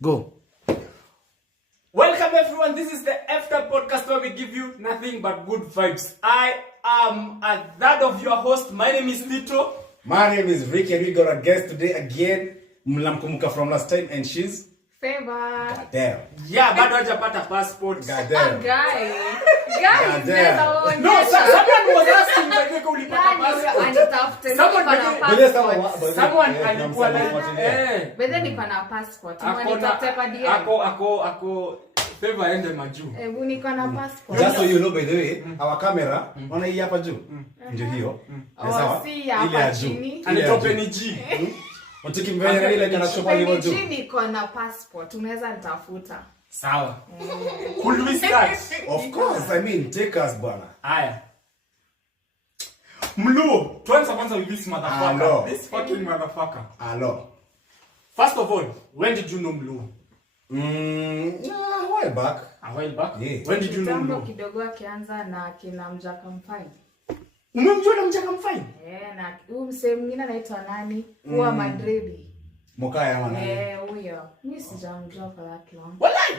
Go. Welcome everyone, this is the After Podcast where we give you nothing but good vibes. I am a third of your host. My name is Nito. My name is Ricky and we got a guest today again. Mlamkumbuka from last time and she's... Favor. Goddamn. Yeah, bado hajapata passport. Goddamn. Guys, Goddamn. No, someone was asking whether ulipata passport. Someone alikuwa na Whether niko na passport. Mwanitafuta pa DM. Ako Favor ende majuu. Niko na passport. Just so you know, by the way, our camera, ona hii hapa juu. Ndio hiyo. Oh, si hapa chini. Anitope ni G. Unatiki mbele ile kana chopa hiyo juu. Chini niko na passport. Unaweza nitafuta. Sawa. Could we start? Of course, I mean, take us bwana. Aya. Mluo, tuanze kwanza with this motherfucker. Hello. This fucking motherfucker. Hello. First of all, when did you know Mluo? A while back. A while back? Yeah. When did you know Mluo? Kidogo akianza na kina Mjaka Mfine. Umemjua na Mjaka Mfine? Na huyu msee mwingine anaitwa nani? Huwa Madrid. Mokaya wana. Huyo. Mimi sijamjua for that long. Wallahi?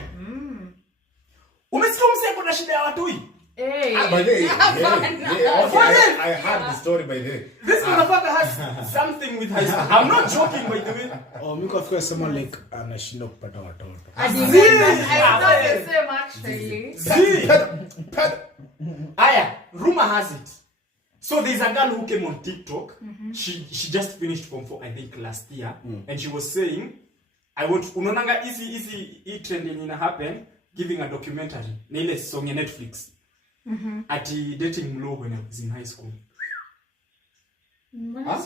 Umesikia msee kuna shida ya watu hii? By the way, okay, I heard the story by the way. This motherfucker has something with his... I'm not joking by the way. Oh, mimi kwa fikra sema like anashinda kupata watoto. I thought the same actually. Aya, rumor has it. So there's a girl who came on TikTok. She just finished Form 4, I think, last year. And she was saying, I want... Unonanga easy trend ina happen, giving a documentary. Na ile song ya Netflix. Ati dating Mluo when I was in high school.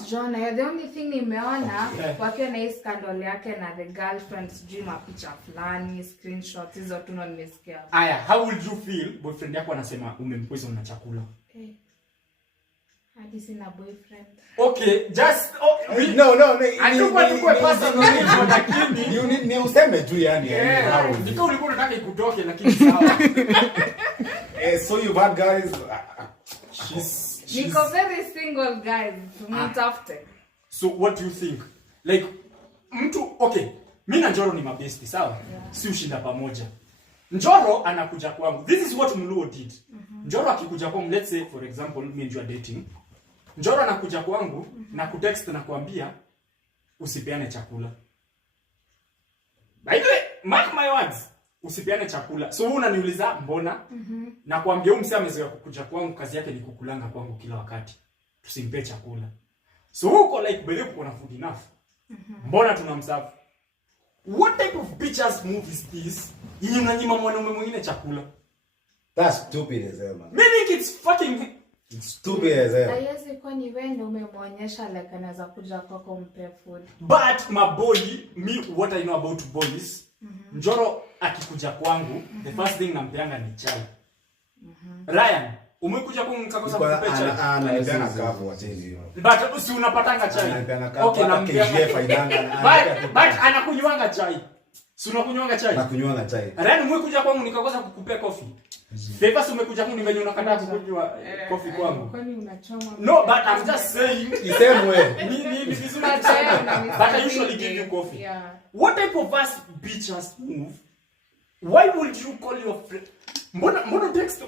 Jonah, the only thing nimeona wakiwa na hii scandal yake na the girlfriend sijui mapicha fulani, screenshots hizo tu ndo nimesikia. Aya, how would you feel boyfriend yako anasema umempoison na chakula? Hadi sina boyfriend. Okay, just No. Atakuwa tukue personal lakini ni useme tu yani. Ndiko ulikuwa unataka ikutoke lakini sawa. So you bad guys. She's Niko very single guys. Mtafute. So what do you think? Like okay, mimi na Njoro ni mabesti, sawa? Si ushinda pamoja. Njoro anakuja kwangu. This is what Mluo did. Njoro akikuja kwangu, let's say for example me and you are dating. Njoro anakuja kwangu na kutext na kuambia usipeane chakula. By the way, mark my words. Usipeane chakula. So wewe unaniuliza mbona? Na kuambia huyu msee amezoea kukuja kwangu, kazi yake ni kukulanga kwangu kila wakati. Tusimpe chakula. So uko like bele uko na food enough. Mbona tunamserve? What type of bitches move is this? Yeye unanyima mwanaume mwingine chakula. That's stupid as hell, man. Me think it's fucking stupid as hell. Haiwezi kwa ni wewe ndio umemwonyesha like anaweza kuja kwako mpe food. But my boy, me what I know about boys, Njoro akikuja kwangu, the first thing nampeanga ni chai. Ryan, umekuja kwangu nikakosa kukupa chai. Ananipeana kavu wachezi. But si unapatanga chai. Ananipeana kavu. Okay, KGF aidanga. But anakunywanga chai. Si unakunywanga chai? Nakunywanga chai. Ryan, umekuja kwangu nikakosa kukupea coffee. Favor, umekuja kwangu nimenyo unakataa kukunywa coffee kwangu. Kwani unachoma? No, but I'm just saying the same way. Ni vizuri kusema. But I usually give you coffee. Yeah. What type of us bitches move? Why would you call your friend? Mbona text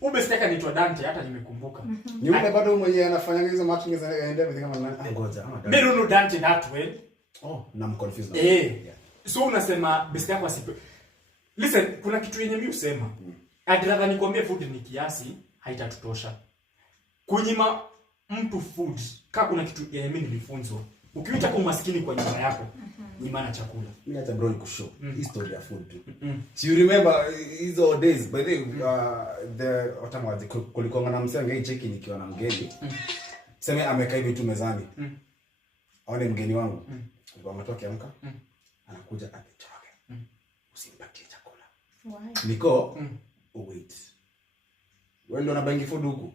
ubesteka nitwa Dante hata nimekumbuka. Ni yule bado mwenye anafanya hizo matching and everything kama nani? Ngoja. Me don't know Dante that way. Oh, I'm confused. So unasema best yako asipe. Listen, kuna kitu yenye mimi usema. I'd rather nikwambie food ni kiasi, haitatutosha. Kunyima mtu food, kama kuna kitu yenye mimi nilifunzwa. Ukiita kwa umaskini kwa nyumba yako, nyima na chakula. Mimi hata bro nikushow history ya food tu. So you remember hizo days by the watamu kulikuwa na msee angeicheki nikiwa na mgeni. Sema amekaa hivi tu mezani. Aone mgeni wangu. Alikuwa ametoka kiamka. Anakuja amechoka. Usimpatie chakula. Why? Niko wait. Wewe ndio unabangi food huku?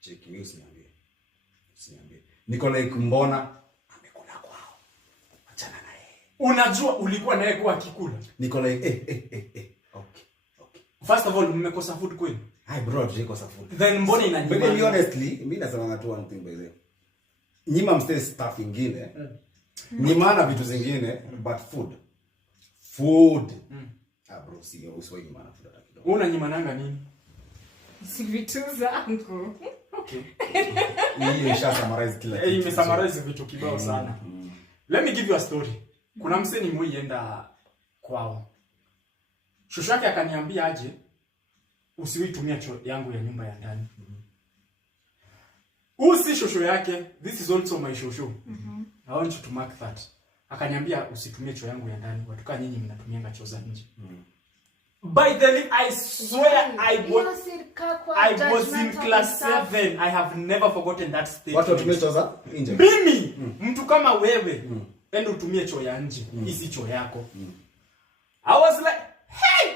Cheki mimi usiniambie. Niko like mbona amekula kwao. Achana na yeye. Unajua ulikuwa naye kwa kikula. Niko like okay. First of all, mmekosa food kweli? Hi bro, tumekosa food. Then mbona inanyima? But to be honestly, mimi nasema tu one thing by the way. Nyima mstay stuff ingine. Nyima na vitu zingine but food Food. Bro, si uswai nyimana food hata kidogo. Wewe unanyimananga nini? Si vitu zangu. Okay. Hii isha summarize kila kitu. Ime summarize vitu kibao sana. Let me give you a story. Kuna msee ni mwienda kwao. Shosho yake akaniambia aje usiwitumia choo yangu ya nyumba ya ndani. Si shosho yake, this is also my shosho. I want you to mark that. Akaniambia usitumie choo yangu ya ndani. Watuka nyinyi mnatumianga choo za nje. By the way, I swear I was in class 7. I have never forgotten that statement. Watu watumie choo za nje. Mimi, mtu kama wewe, enda utumie choo ya nje. Hii si choo yako. I was like, hey!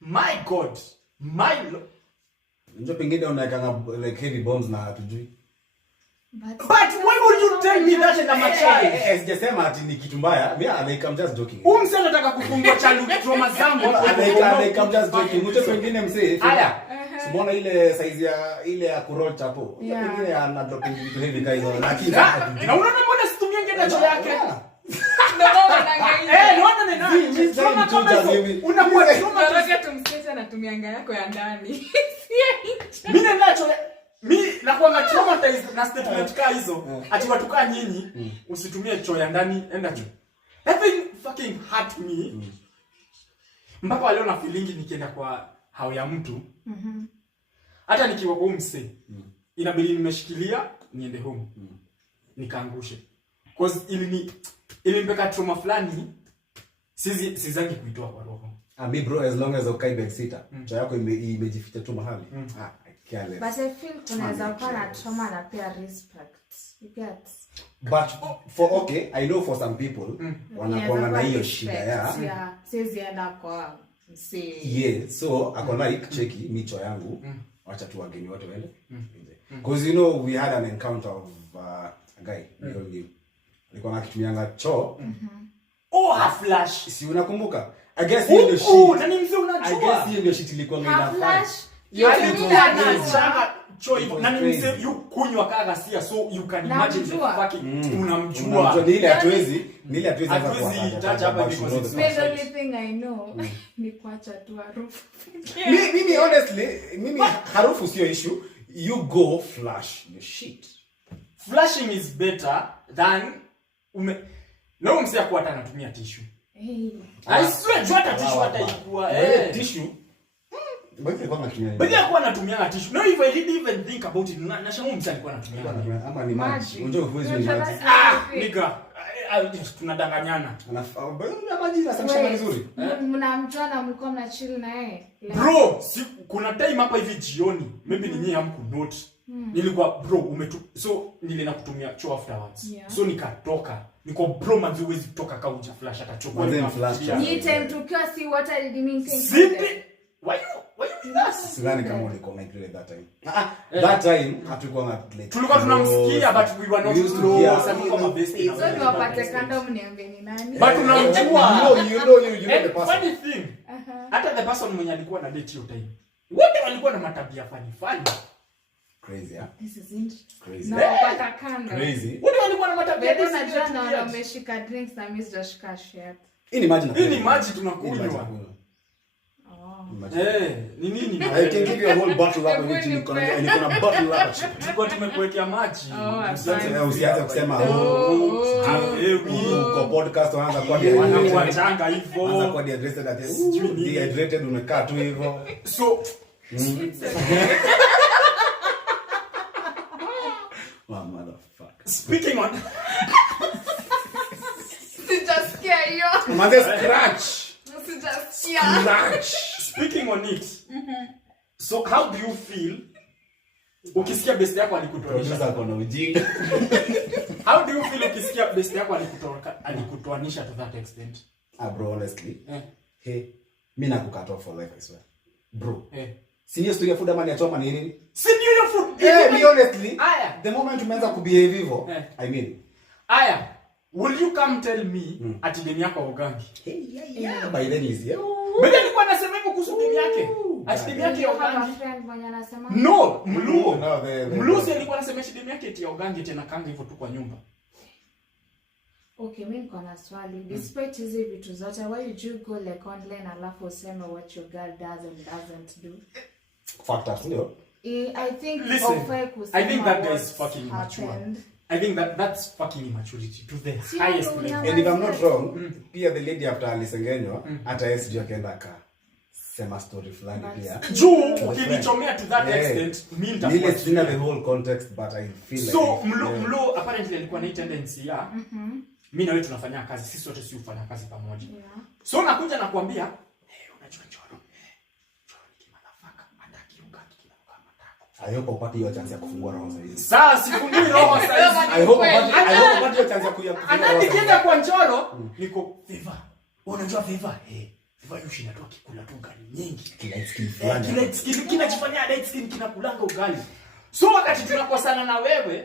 My God. Ndio pengine unaekanga like heavy bombs na hatujui. But why would you tell me that in a child? Sijasema ati ni kitu mbaya. Like I'm just joking. Mse anataka kufungua chalu trauma zangu. Like I'm just joking. Mtu pengine mse. Haya. Simona ile size ya ile ya kuroll chapo. Pengine ana dropping vitu heavy guys lakini. Na unaona mbona situmie ngenda choo yake? Ndio unaangalia. Unakuwa trauma tunataka tumsikize anatumianga yako ya ndani. Mimi ninacho nakuanga traumatized na statement ka hizo. Ati watukaa nyinyi usitumie choo ya ndani, enda choo. Everything fucking hurt me. Mpaka leo na feeling nikienda kwa hao ya mtu. Hata nikiwa kwa mse. Inabidi nimeshikilia niende home. Nikaangushe. Cause ilinipeka trauma fulani. Sizangi kuitoa kwa roho. Ami bro, as long as ukai back sitter, choo yako imejificha tu mahali. Careless. But I feel kunaweza kuwa na trauma na pia respect. You get. But I know for some people wanakuwa na hiyo shida ya siwezi enda kwa msee. Yeah, so ako like cheki micho yangu acha tu wageni wote wende. Because you know we had an encounter of a guy alikuwa anakitumianga choo. A flash. Si unakumbuka? I guess hiyo ndio shit. Nani mzee unajua? I guess hiyo ndio shit ilikuwa ina flash. You kunywa kagasia so you can imagine the fucking unamjua. Ni ile hatuwezi hapa kwa. The only thing I know ni kuacha tu harufu. Mimi honestly, harufu sio issue. You go flush your shit. Flushing is better than leo msia kwa hata anatumia tissue. I swear hata tissue hata ilikuwa tissue. Basi alikuwa anatumia tissue. No, if I didn't even think about it, nashangaa msia alikuwa anatumia. Ama ni maji. Unajua huwezi ni maji. Nigga. Tunadanganyana. Maji inasafisha vizuri. Mnamjua na mlikuwa mna chill na yeye. Bro, kuna time hapa hivi jioni, maybe ni nyinyi hamkunote. Nilikuwa bro so nilienda kutumia choo afterwards. So nikatoka. Niko bro manzi huwezi kutoka kama uja flash hata choo. Ni time tukiwa si water did mean things. Why you that? Sidhani kama ulikuwa migrate that time. That time hatukuwa na play. Tulikuwa tunamsikia but we were not close kama best. So ni wapate kando mniambie ni nani. But tunamjua. You know the person. Funny thing. Hata the person mwenye alikuwa na date hiyo time. Wote walikuwa na matabia funny. Crazy, yeah? This is interesting. Crazy. Na wapata kando. Crazy. Wote walikuwa na matabia. Bado najua na wameshika drinks na mimi sijashika shit. Hii ni maji tunakunywa. Ni nini? I can give you a whole bottle hapa which niko na bottle hapa. Tulikuwa tumekuwekea maji. Usianze kusema kwa podcast wanaanza kwa wanakuachanga hivyo. Wanaanza kwa address that is dehydrated umekaa tu hivyo. So motherfucker. Speaking on Sijasikia hiyo. Mother scratch. Sijasikia. Speaking on it. So how do you feel ukisikia best yako alikutoanisha? How do you feel ukisikia best yako alikutoanisha to that extent? Bro, honestly. Hey, mimi nakukat off for life, I swear. Bro. Si hiyo story ya food ama ni achoma ni nini? Si hiyo food. Me honestly. The moment umeanza kubehave hivyo, I mean. Will you come tell me ati deni yako ogangi? Yeah, by then is yeah. Bado alikuwa anasema hivyo kuhusu deni yake. Ati deni yake ogangi. No, Mlusi alikuwa anasema deni yake eti ogangi tena kanga hivyo tu kwa nyumba. Okay, mimi niko na swali. Despite hizi vitu zote, why did you go like online alafu useme what your girl does and doesn't do? Factors, ndio. I think Listen, I think that guy is fucking immature. happened. I think that's fucking immaturity to the Si highest ndio level. And if I'm not wrong, pia the lady after alisengenywa, hata yeye sijui akaenda sema story fulani pia. Juu ukinichomea to that extent, mimi Nile nitakuwa sina the whole context, but I feel like so mlo apparently alikuwa na tendency ya mimi na wewe tunafanya kazi, sisi wote si ufanya kazi pamoja. Yeah. So nakuja nakwambia, unajua njoro. Njoro ni kimafaka, hataki ugaki kila matako. I hope upate hiyo chance ya kufungua roho sasa. Sasa sifungui roho sasa. I hope upate hiyo chance ya kufungua roho. Hata nikienda kwa njoro, niko Viva. Unajua Viva? Viva yushi inatoa kikula tu ugali nyingi. Light skin fulani. Light skin kinachofanya light skin kinakulanga ugali. So wakati tunakosana na wewe,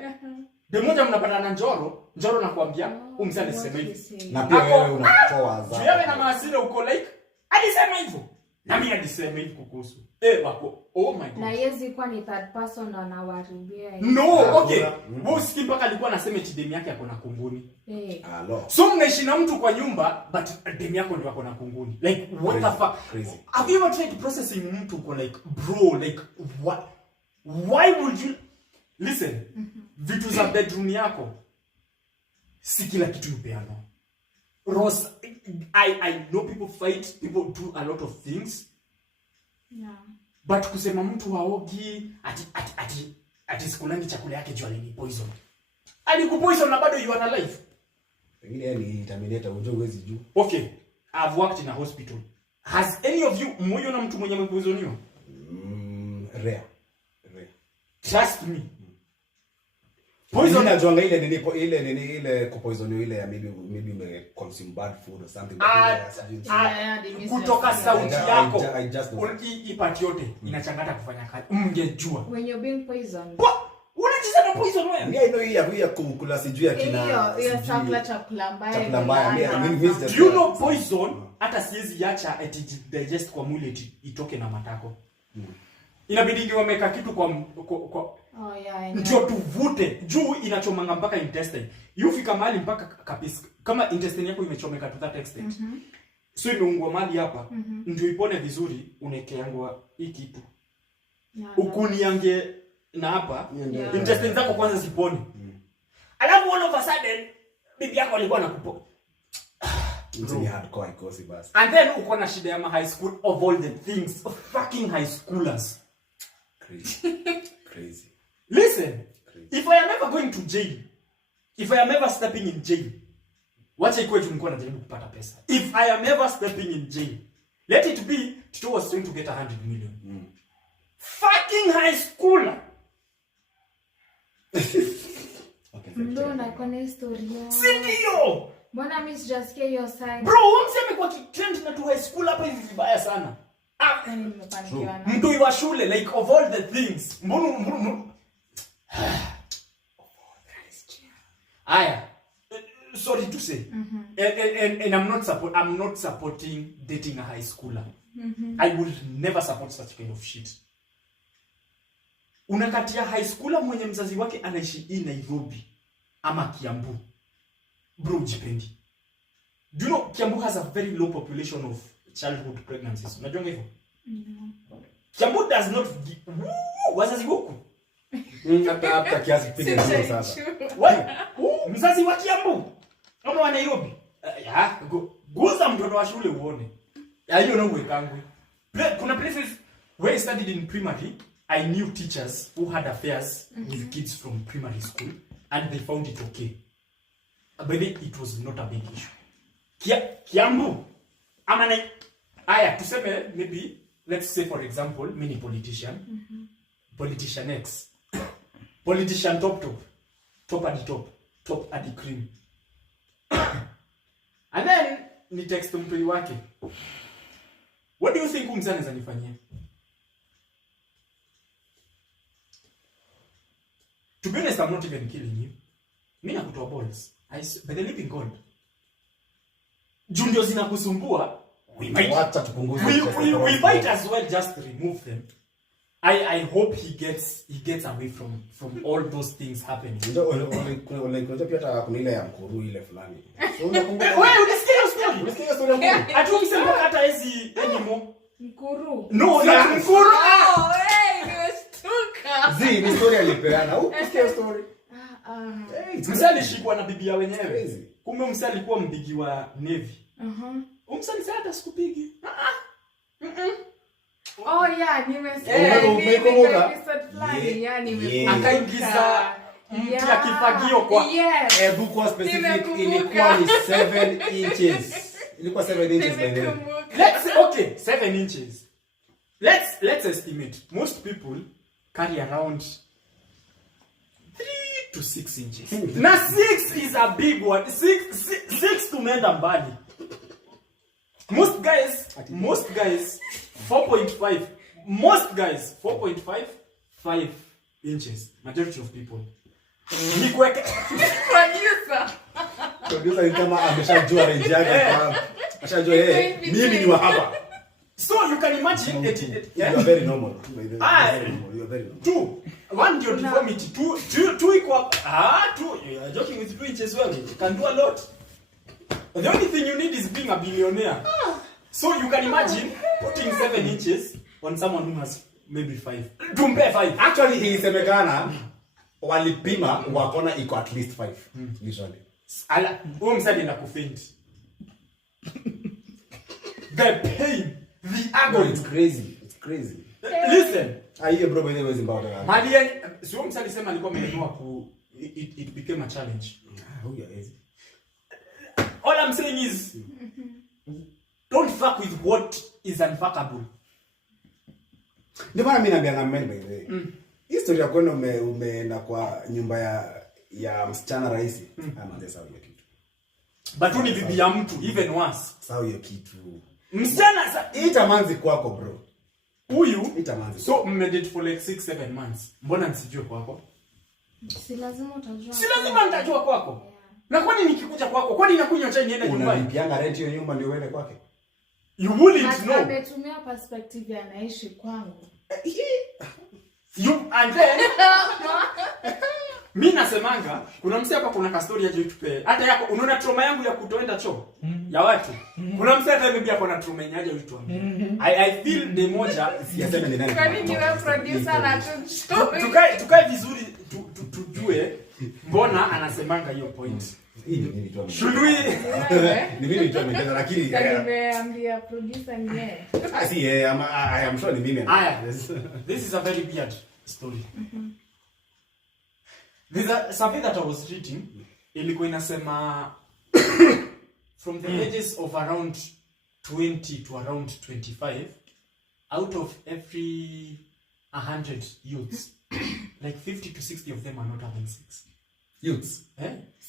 de moja mnapata na njoro nakwambia, umsali sema hivi. Na pia wewe unatoa adhabu. Wewe na maasira uko like, alisema hivyo. Na mimi alisema hivyo kukuhusu. Wako, oh my god. Na yezi kwa ni third person anawaribia. No, okay. Wewe sikii mpaka alikuwa anasema eti demu yake ako na kunguni. Hello. So mnaishi na mtu kwa nyumba but demu yako ndio ako na kunguni. Like what the fuck? Crazy. Have you ever tried processing mtu uko like bro like what? Why would you listen? Vitu za bedroom yako si kila kitu upeano. Ross, I know people fight, people do a lot of things. Yeah. But kusema mtu haogi ati sikulangi chakula yake juu alini poison. Alikupoison na bado you are alive. Pengine yeye ni terminator, unajua uwezi juu. Okay, I've worked in a hospital. Has any of you mmoja na mtu mwenye amepoisoniwa? Rare. Trust me. Poison najuanga ile kupoisoniwa ile ya maybe me consume bad food or something. Kutoka sauti yako. I just ipati yote inachangata kufanya kazi. Mngejua. When you're being poisoned. Unajisema poison wewe? Ndio hiyo ya kukula sijui ya kina. Hiyo chakula mbaya. Chakula mbaya. Do you know poison hata siwezi acha eti digest kwa mwili itoke na matako. Inabidi wameka kitu kwa Oh yeah. ndio tuvute juu inachomanga mpaka intestine. Yufika mahali mpaka kabisa kama intestine yako imechomeka to that extent. So imeungwa mahali hapa ndio ipone vizuri unekeangwa hii kitu. Ukuniange na hapa intestine zako kwanza zipone. Alafu all of a sudden bibi yako alikuwa anakupo. Ni hardcore ikosi basi. And then uko na shida ya high school of all the things of fucking high schoolers. Crazy. Listen, if I am ever going to jail, if I am ever stepping in jail, wacha ikuwe nilikuwa najaribu kupata pesa. If I am ever stepping in jail, let it be Tito was trying to get 100 million. Fucking high schooler. Okay. Ndio na kona historia. Sindio? Mbona mimi sijasikia hiyo side? Bro, umseme kwa kitrend na tu high school hapa hivi vibaya sana. Nimepanikiwa na. Mtu wa shule like of all the things. Mbona Aya. Sorry to say. And I'm not supporting dating a high schooler. I would never support such kind of shit. Unakatia high schooler mwenye mzazi wake anaishi in Nairobi ama Kiambu. Bro, jipendi. Do you know Kiambu has a very low population of childhood pregnancies? Unajua hivyo? Kiambu does not wazazi huku. Hata kiasi piga hiyo sasa. Mzazi wa Kiambu ama wa Nairobi? Guza mtoto wa shule uone. Hiyo na uwe kangwe. Kuna places where I studied in primary, I knew teachers who had affairs with kids from primary school and they found it okay. But it was not a big issue. Kiambu ama aya tuseme maybe let's say for example mini politician politician X politician top at the cream and then ni text mtoi wake, what do you think umzani zanifanyia? To be honest, I'm not even killing you. Mimi nakutoa balls. By the living God. Jundio zinakusumbua, we might Wacha tupunguze. we might as well just remove them. I hope he gets away from all those things happening. Unajua pia hata kuna ile ya mkuru ile fulani. So unakumbuka Wewe unasikia hiyo story? unasikia hiyo story ya mkuru? Ati ukisema hata hizi anymore. Mkuru. No, na mkuru. Oh, hey, nimeshtuka. Ni story alipeana. Unasikia story? Msee alishikwa na bibi ya wenyewe. Crazy. Kumbe msee alikuwa mbigi wa Navy. Msee alisema hata sikupigi. Oh yeah, nimesikia. Umekumbuka? Akaingiza mti ya kifagio kwa Book was specific ilikuwa ni 7 inches. Ilikuwa 7 inches by then. Let's say, okay, 7 inches. Let's estimate. Most people carry around 3 to 6 inches. Now 6 is a big one. 6 tumeenda mbali. Most guys 4.5. Most guys 4.5 5 inches. Majority of people. Ni kweke. Producer ni kama ameshajua range yake kwa ashajua mimi ni wa hapa. So you can imagine You are very normal. You are very normal. 2. 1 ndio deformity. 2 equal 2. You are joking with 2 inches well. You can do a lot. The only thing you need is being a billionaire. So you can imagine putting 7 inches on someone who has maybe 5. Tumpe 5. Actually ilisemekana walipima wakona iko at least 5 literally. Huyo msadi na kufaint. The pain, the agony. It's crazy. Listen. Hiyo bro by the way is about that. Malian, sio msadi sema alikuwa amenunua ku it became a challenge. Huyo easy. All I'm saying is don't fuck with what is unfuckable. Ndio maana mimi naambia men by the way. History ya kwenda umeenda kwa nyumba ya msichana rais. Ama ndio sawa hiyo kitu. But ni bibi ya mtu even worse. Sawa hiyo kitu. Msichana ita manzi kwako bro. Huyu Ita manzi. So mmedate for like 6-7 months. Mbona nisijue kwako? Si lazima utajua. Si lazima nitajua kwako. Yeah. Na kwani nikikuja kwako? Kwani nakunywa chai niende nyumbani? Unalipianga rent hiyo nyumba ndio uende kwake? You wouldn't know. Ametumia perspective ya anaishi kwangu. You and then mimi nasemanga kuna msee hapa kuna ka story ya tupe. Hata yako unaona trauma yangu ya kutoenda choo ya watu. Kuna msee hata mimi hapo na trauma yenyewe ya vitu. I feel the moja siyasema ni nani. Kwani ni wewe producer na tukae vizuri tujue mbona anasemanga hiyo point. Should we? Ni mimi ndio nimetenda lakini nimeambia producer ni yeye. Si I am sure ni mimi. This is a very weird story. There's a survey that I was reading. Ilikuwa inasema from the ages of around 20 to around 25, out of every 100 youths, like 50 to 60 of them are not having sex. Youths?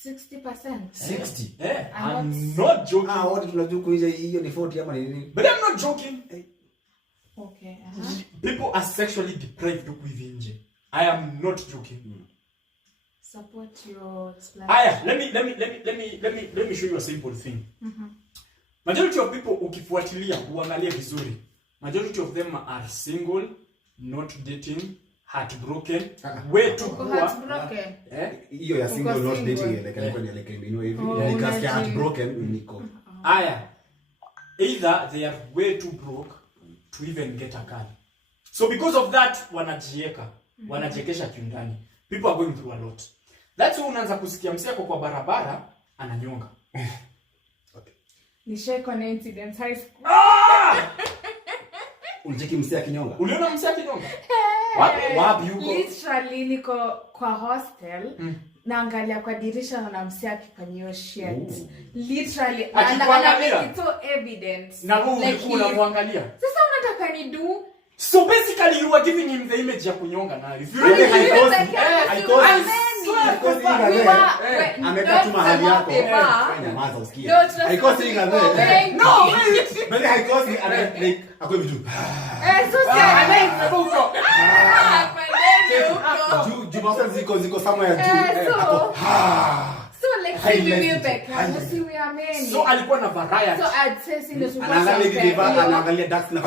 60%. 60? I'm not joking. Wote tunajua kuiza hiyo ni 40 ama ni nini? But I'm not joking. Okay. People are sexually deprived huku hivi nje. I am not joking. Support your explanation. Aya, let me show you a simple thing. Majority of people ukifuatilia uangalie vizuri. Majority of them are single, not dating, heartbroken. Way too poor. Heartbroken. Hiyo ya single not dating like alikuwa ni like you know hivi. Like heartbroken niko. Aya. Either they are way too broke to even get a girl. So because of that wanajieka, wanachekesha kiundani. People are going through a lot. That's why unaanza kusikia mseko kwa barabara ananyonga. Ni share on incident high school. Unacheki msea kinyonga? Uliona msea kinyonga? Wapi yuko? Literally niko kwa hostel. Naangalia kwa dirisha na msea akifanywa shit. Literally ana make it so evident. Na wewe ulikuwa unamwangalia. Sasa unataka ni do? So basically you are giving him the image ya kunyonga nayo. If you really amekaa tu mahali yako. Nyamaza usikie. Haikosi ingane. No, wait. Bali haikosi like akwe vitu. So anaifo. Juu masa ziko somewhere juu. So like Si mimi peke yangu, si we are many. So alikuwa na variety. So I'd say si ndio tulikuwa anaangalia ducks na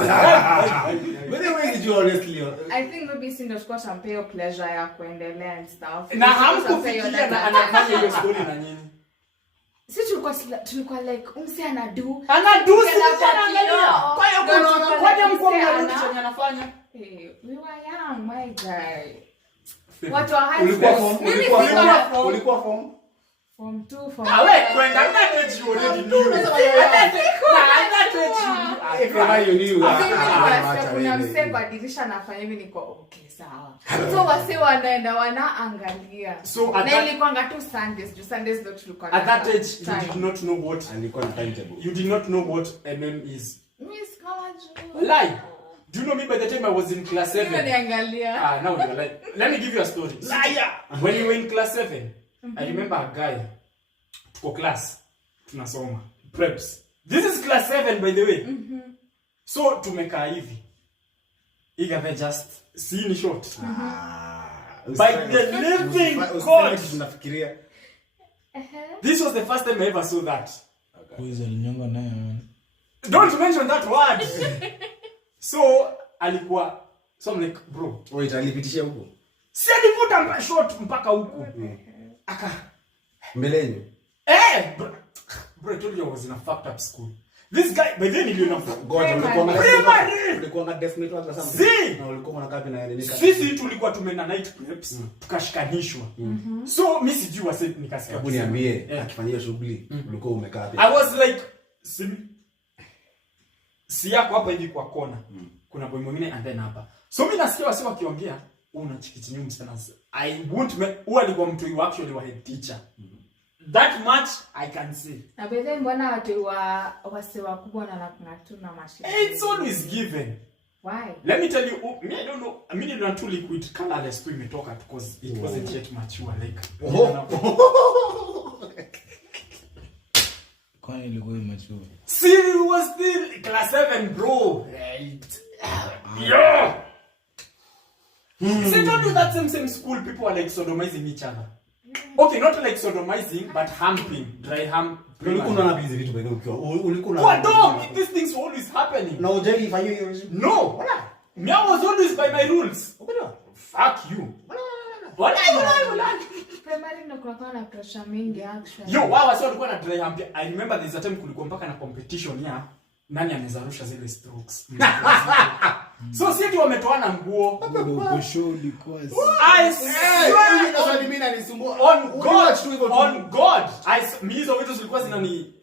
very way you honestly. I think maybe si ndio tulikuwa champeo pleasure ya kuendelea and stuff. Na hamkufikiria na anafanya hiyo story na nini? Si tulikuwa like umse anadu si anaangalia. Kwa hiyo kwa nini mko mnarudi chenye anafanya? Hey, we were young, my guy. What wa high school? Ulikuwa form 2 form. Wewe kwenda hata age already knew. Kuna mse kwa dirisha anafanya hivi niko okay sawa. So wase wanaenda wanaangalia. Na ilikuwa ngatu Sundays ndio tulikuwa. At that age you did not know what alikuwa na timetable. You did not know what MM is. Miss kama Lie. Do you know me by the time I was in class 7? Now you're like, let me give you a story. Liar! When you were in class 7, I remember a guy tuko class tunasoma preps. This is class 7 by the way. So tumekaa hivi. Iga just see in short. By the living God. Tunafikiria. This was the first time I ever saw that. Who's alinyonga naye? Don't mention that word. So alikuwa I'm like bro, wait, alipitishia huko. Si alivuta short mpaka huko. Aka mbeleni. Bro, I told you I was in a fucked up school. This guy by then you know ulikuwa na desmate wala something. Na ulikuwa na kapi na nini? Sisi tulikuwa tumena night preps, tukashikanishwa. So mimi sijui wase nikasikia. Hebu niambie akifanyia shughuli ulikuwa umekaa wapi? I was like si yako hapa hivi kwa kona. Kuna boy mwingine and then hapa. So mimi nasikia wase wakiongea, una chikichinyumu sana. I won't who alikuwa mtu you actually wa head teacher. That much I can say. Na bebe mbona watu wase wakubwa na natuna mashine. It's always given. Why? Let me tell you, me I don't know. I mean not too liquid colorless tu imetoka because it wasn't yet mature like. Kwani ilikuwa immature? See, was still class 7 bro. Yeah. See, don't do that same school people are like sodomizing each other. Okay, not like sodomizing but humping, dry hump. Ulikuwa unaona busy vitu bado ukiwa. Ulikuwa what dog? These things were always happening. Na ujali fanya hiyo. No. Me I was always by my rules. Fuck you. Wala. Primary ndo kulikuwa na pressure mingi actually. Yo, wao wasi walikuwa na dry hump. I remember there's a time kulikuwa mpaka na competition ya nani anaweza rusha zile strokes. So sisi wametoana nguo. Ndio show ilikuwa. I swear mimi nanisumbua. On God. Mimi hizo vitu zilikuwa zinani.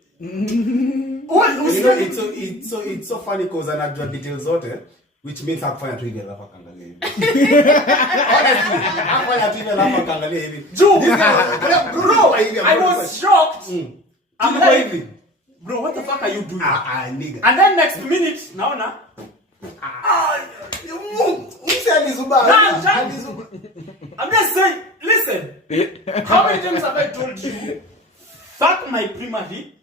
It's so funny because anajua details zote. Which means hakufanya tu hivi alafu akaangalia hivi. Honestly, hakufanya tu hivi alafu akaangalia hivi. Bro, I was shocked. I'm like, bro, what the fuck are you doing? Nigga. And then next minute, naona I'm just saying, listen. How many times have I told you? Fuck my primary.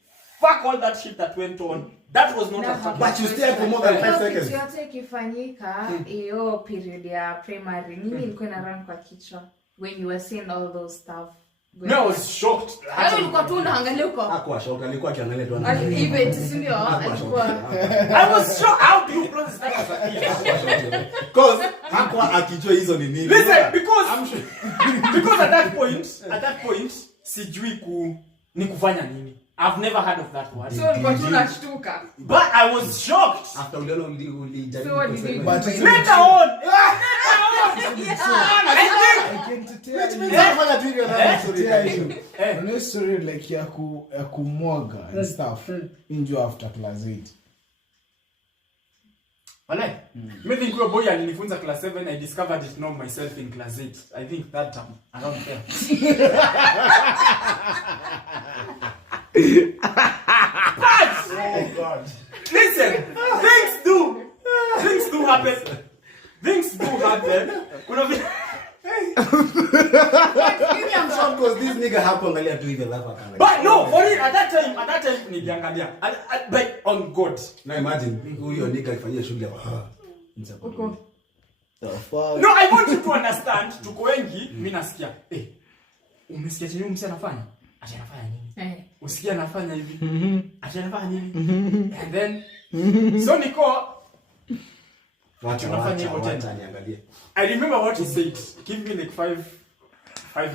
Fuck all that shit that went on. That was not a fuck. But you stayed for more than 5 seconds. Yote ikifanyika hiyo period ya primary, nini ilikuwa na run kwa kichwa when you were seeing all those stuff? No, I was shocked. Ulikuwa tu unaangalia huko. Hakuwa shocked, alikuwa akiangalia tu. Event sindio? Alikuwa. I was shocked. How do you process that as a kid? Because hakuwa akijua hizo ni nini. Listen, because at that point sijui ni kufanya nini. I've never heard of that word. So ulikuwa tu unashtuka. But I was shocked. After uliona ulijaribu. But later on. Kuna story like ya kumwaga and stuff. Injo after class 8. Wala. Mimi think your boy alinifunza class 7. I discovered it now myself in class 8. I think that time around there. Oh God. Listen, things do happen. Things do happen. I'm sure because this nigga hakuangalia tu hivi alafu akaangalia. But no, for it at that time niliangalia. But on God. Now imagine huyo nigga alifanyia shughuli hapa. No, I want you to understand, tuko wengi, mimi nasikia, umesikia chenye msi anafanya? ati anafanya nini? Eh. Anafanya hivi. Ati anafanya nini? And then so niko Wacha niangalie. I remember what he said. Give me like 5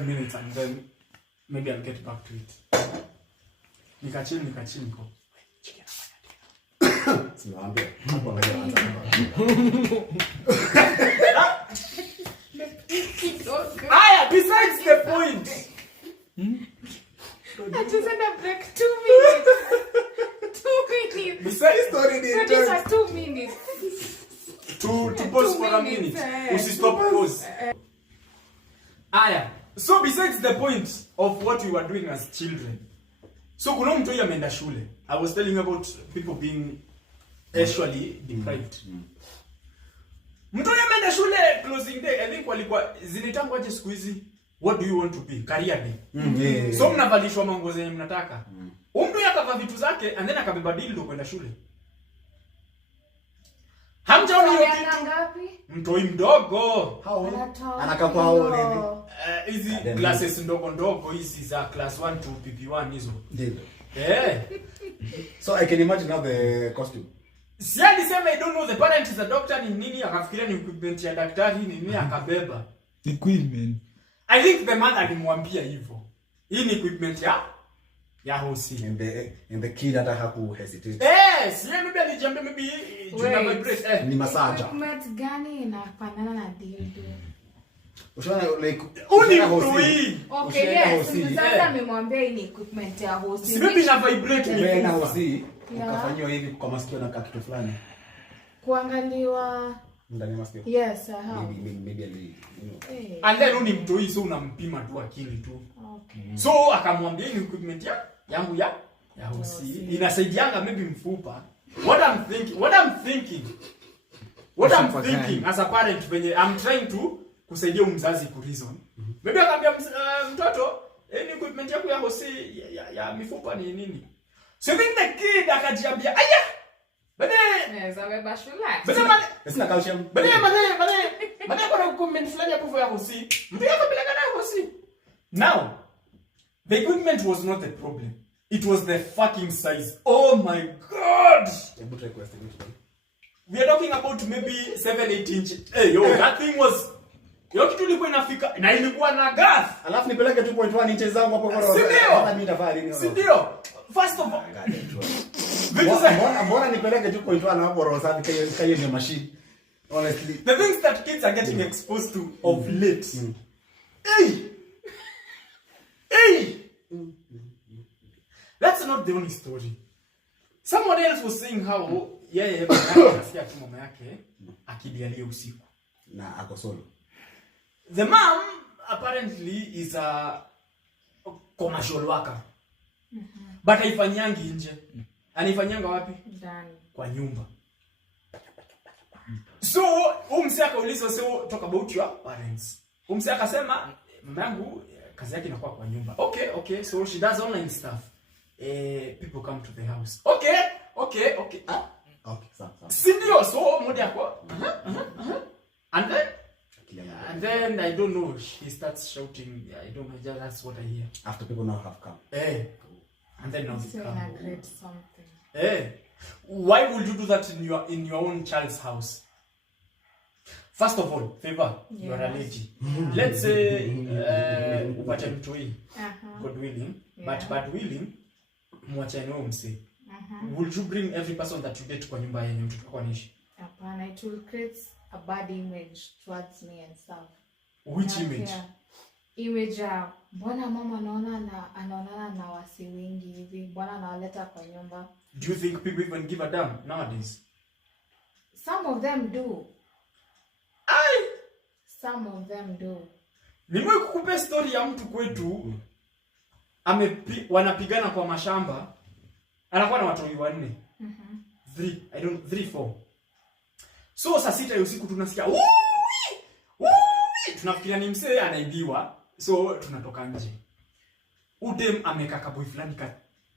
minutes and then maybe I'll get back to it. Nikachini niko. Sinaambia. Hapo angalia. Aya, besides the point. I just had a break 2 minutes. 2 minutes. Besides Story ni What is a 2 minutes? to pause 2 for a minutes, minute. Usistop pause. Aya. So besides the point of what we were doing as children. So kuna mtu yeye ameenda shule. I was telling you about people being actually deprived. Mtu yeye ameenda shule closing day. I think walikuwa zilitangwa aje siku hizi. What do you want to be? Career day. Yeah. So mnavalishwa mango zenye mnataka. Mtu yeye akavaa vitu zake and then akabeba dildo kwenda shule. Hamjaona hiyo kitu? Mtoi mdogo. Anakaa kwa hao hivi. Hizi classes ndogo hizi za class 1 to PP1 hizo. Ndio. So I can imagine now the costume. Si alisema I don't know the parent is a doctor ni nini akafikiria ni equipment ya daktari ni nini akabeba. Equipment. I think the mother alimwambia hivyo. Hii ni equipment ya hosi. And the kid hata haku hesitate. Si maybe alijiambia maybe juna vibrate. Ni masaja. Equipment gani inafanana na dildo? Ushaona like uni mtoi. Okay, yes. Sasa amemwambia hii ni equipment ya hosi. Si maybe na vibrate ni na hosi. Ukafanywa hivi kwa masikio na kitu fulani. Kuangaliwa ndani ya masikio. Yes, I have. Maybe and then uni mtoi so unampima tu akili tu. Okay. So akamwambia ni equipment yangu ya hosi. Inasaidianga maybe mfupa. What I'm thinking as a parent when I'm trying to kusaidia mzazi ku reason. Maybe akamwambia mtoto, ni equipment yako ya hosi ya mifupa ni nini? So then the kid akajiambia, aya! Bade! Naweza beba shule. Sina calcium. Bade kuna equipment fulani hapo ya hosi. Mtu akapeleka nayo hosi. Now, the equipment was not the problem. It was the fucking size. Oh my god! We are talking about maybe 7-8 inches. Hey, yo, that thing was... Yo kitu ilikuwa inafika na ilikuwa na gas. Alafu nipeleke 2.1 inches zangu hapo kwa roho. Hata mimi nitafanya nini? Si ndio? First of all, mbona nipeleke 2.1 hapo roho safi kaya hiyo machine. Honestly, the things that kids are getting exposed to of late. Hey! That's not the only story. Someone else was saying how anasikia tu mama yake akidialia usiku na ako solo. The mom apparently is a commercial worker. But haifanyangi nje. Anaifanyanga wapi? Ndani. Kwa nyumba. So, umse akauliza so talk about your parents. Umse akasema mama yangu kazi yake inakuwa kwa nyumba. Okay, so she does online stuff. People come to the house. Okay. Okay, sawa. Sindio, so mode yako. And then I don't know, he starts shouting. I don't know, that's what I hear. After people now have come. And then now they come. Great something. Why would you do that in your own child's house? First of all, favor, you are a lady. Let's say upate mtoi. God willing. But bad willing, mwachane wewe mse. Would you bring every person that you get kwa nyumba yenye mtoto wako anaishi? Hapana, it will create a bad image towards me and stuff. Which image? Image ya mbona mama anaonana na wasi wengi hivi, mbona anawaleta kwa nyumba. Do you think people even give a damn nowadays? Some of them do. Some of them do. Nimwe kukupe story ya mtu kwetu wanapigana kwa mashamba. Anakuwa na watu 4. 3, 4. So saa 6 ya usiku tunasikia tunafikiria ni msee anaibiwa. So tunatoka nje. Udem ameka kaboy fulani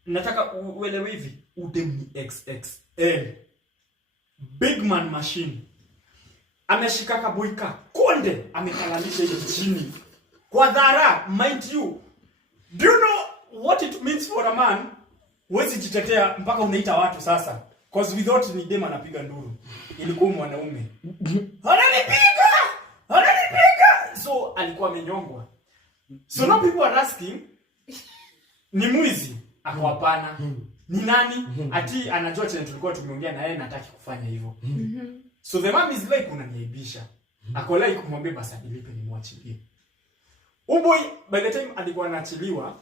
nataka uelewe hivi. Udem ni XXL. Big man machine. Ameshika kaboy konde amekalalisha hiyo chini. Kwa dhara, mind you. Do you know what it means for a man, huwezi jitetea mpaka unaita watu sasa. Cause we thought ni dem anapiga nduru. Ilikuwa mwanaume. Ananipiga! So alikuwa amenyongwa. So now people are asking, ni mwizi? Ako hapana. Ni nani? Ati anajua chenye tulikuwa tumeongea na yeye, nataki kufanya hivyo. So the man is like, unaniaibisha. Ako like kumwambia basi nilipe nimwachilie. Boy by the time alikuwa anaachiliwa,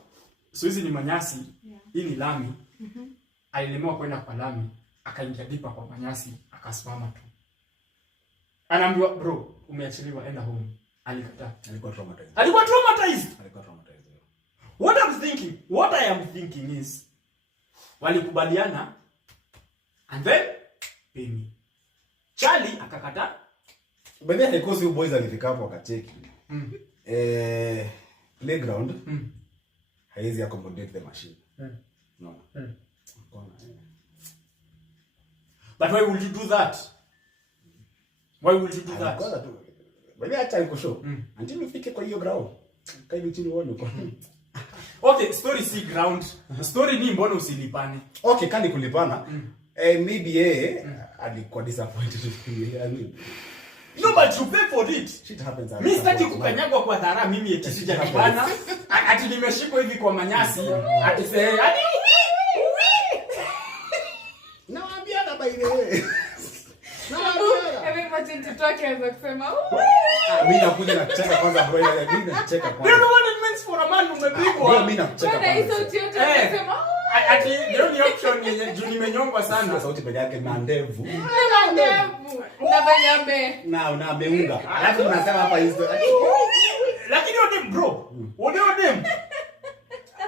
so hizi ni manyasi, hii ni lami. Alilemewa kwenda kwa lami, akaingia dipa kwa manyasi, akasimama tu. Anaambiwa, bro, umeachiliwa, enda home. Alikataa. Alikuwa traumatized. What I am thinking is, walikubaliana, and then pay me. Charlie akakataa. But then because you boys alifika hapo akacheki. Playground haiwezi accommodate the machine. No. But why would you do that? But acha niko show. Until ufike kwa hiyo ground. Kaidi chini uone uko. Okay, story si ground. Story ni mbona usilipane. Okay, kani kulipana. Maybe alikuwa disappointed with me. I mean, no, but you pay for it. Shit happens. Mimi sitaki kukanyagwa kwa dhara, mimi eti sijalipana. Ati nimeshikwa hivi kwa manyasi. Ati naambia na by the way. Imagine tutoke anza kusema mimi nakuja na kucheka kwanza bro, mimi nacheka kwanza. You know what it means for a man umepigwa? Mimi nakucheka kwanza. hizo tiote anasema ati ndio ni option yenye juu nimenyongwa sana. Sauti peke yake na ndevu. na ndevu na banyame na unabeunga. Alafu unasema hapa hizo. Lakini odem bro.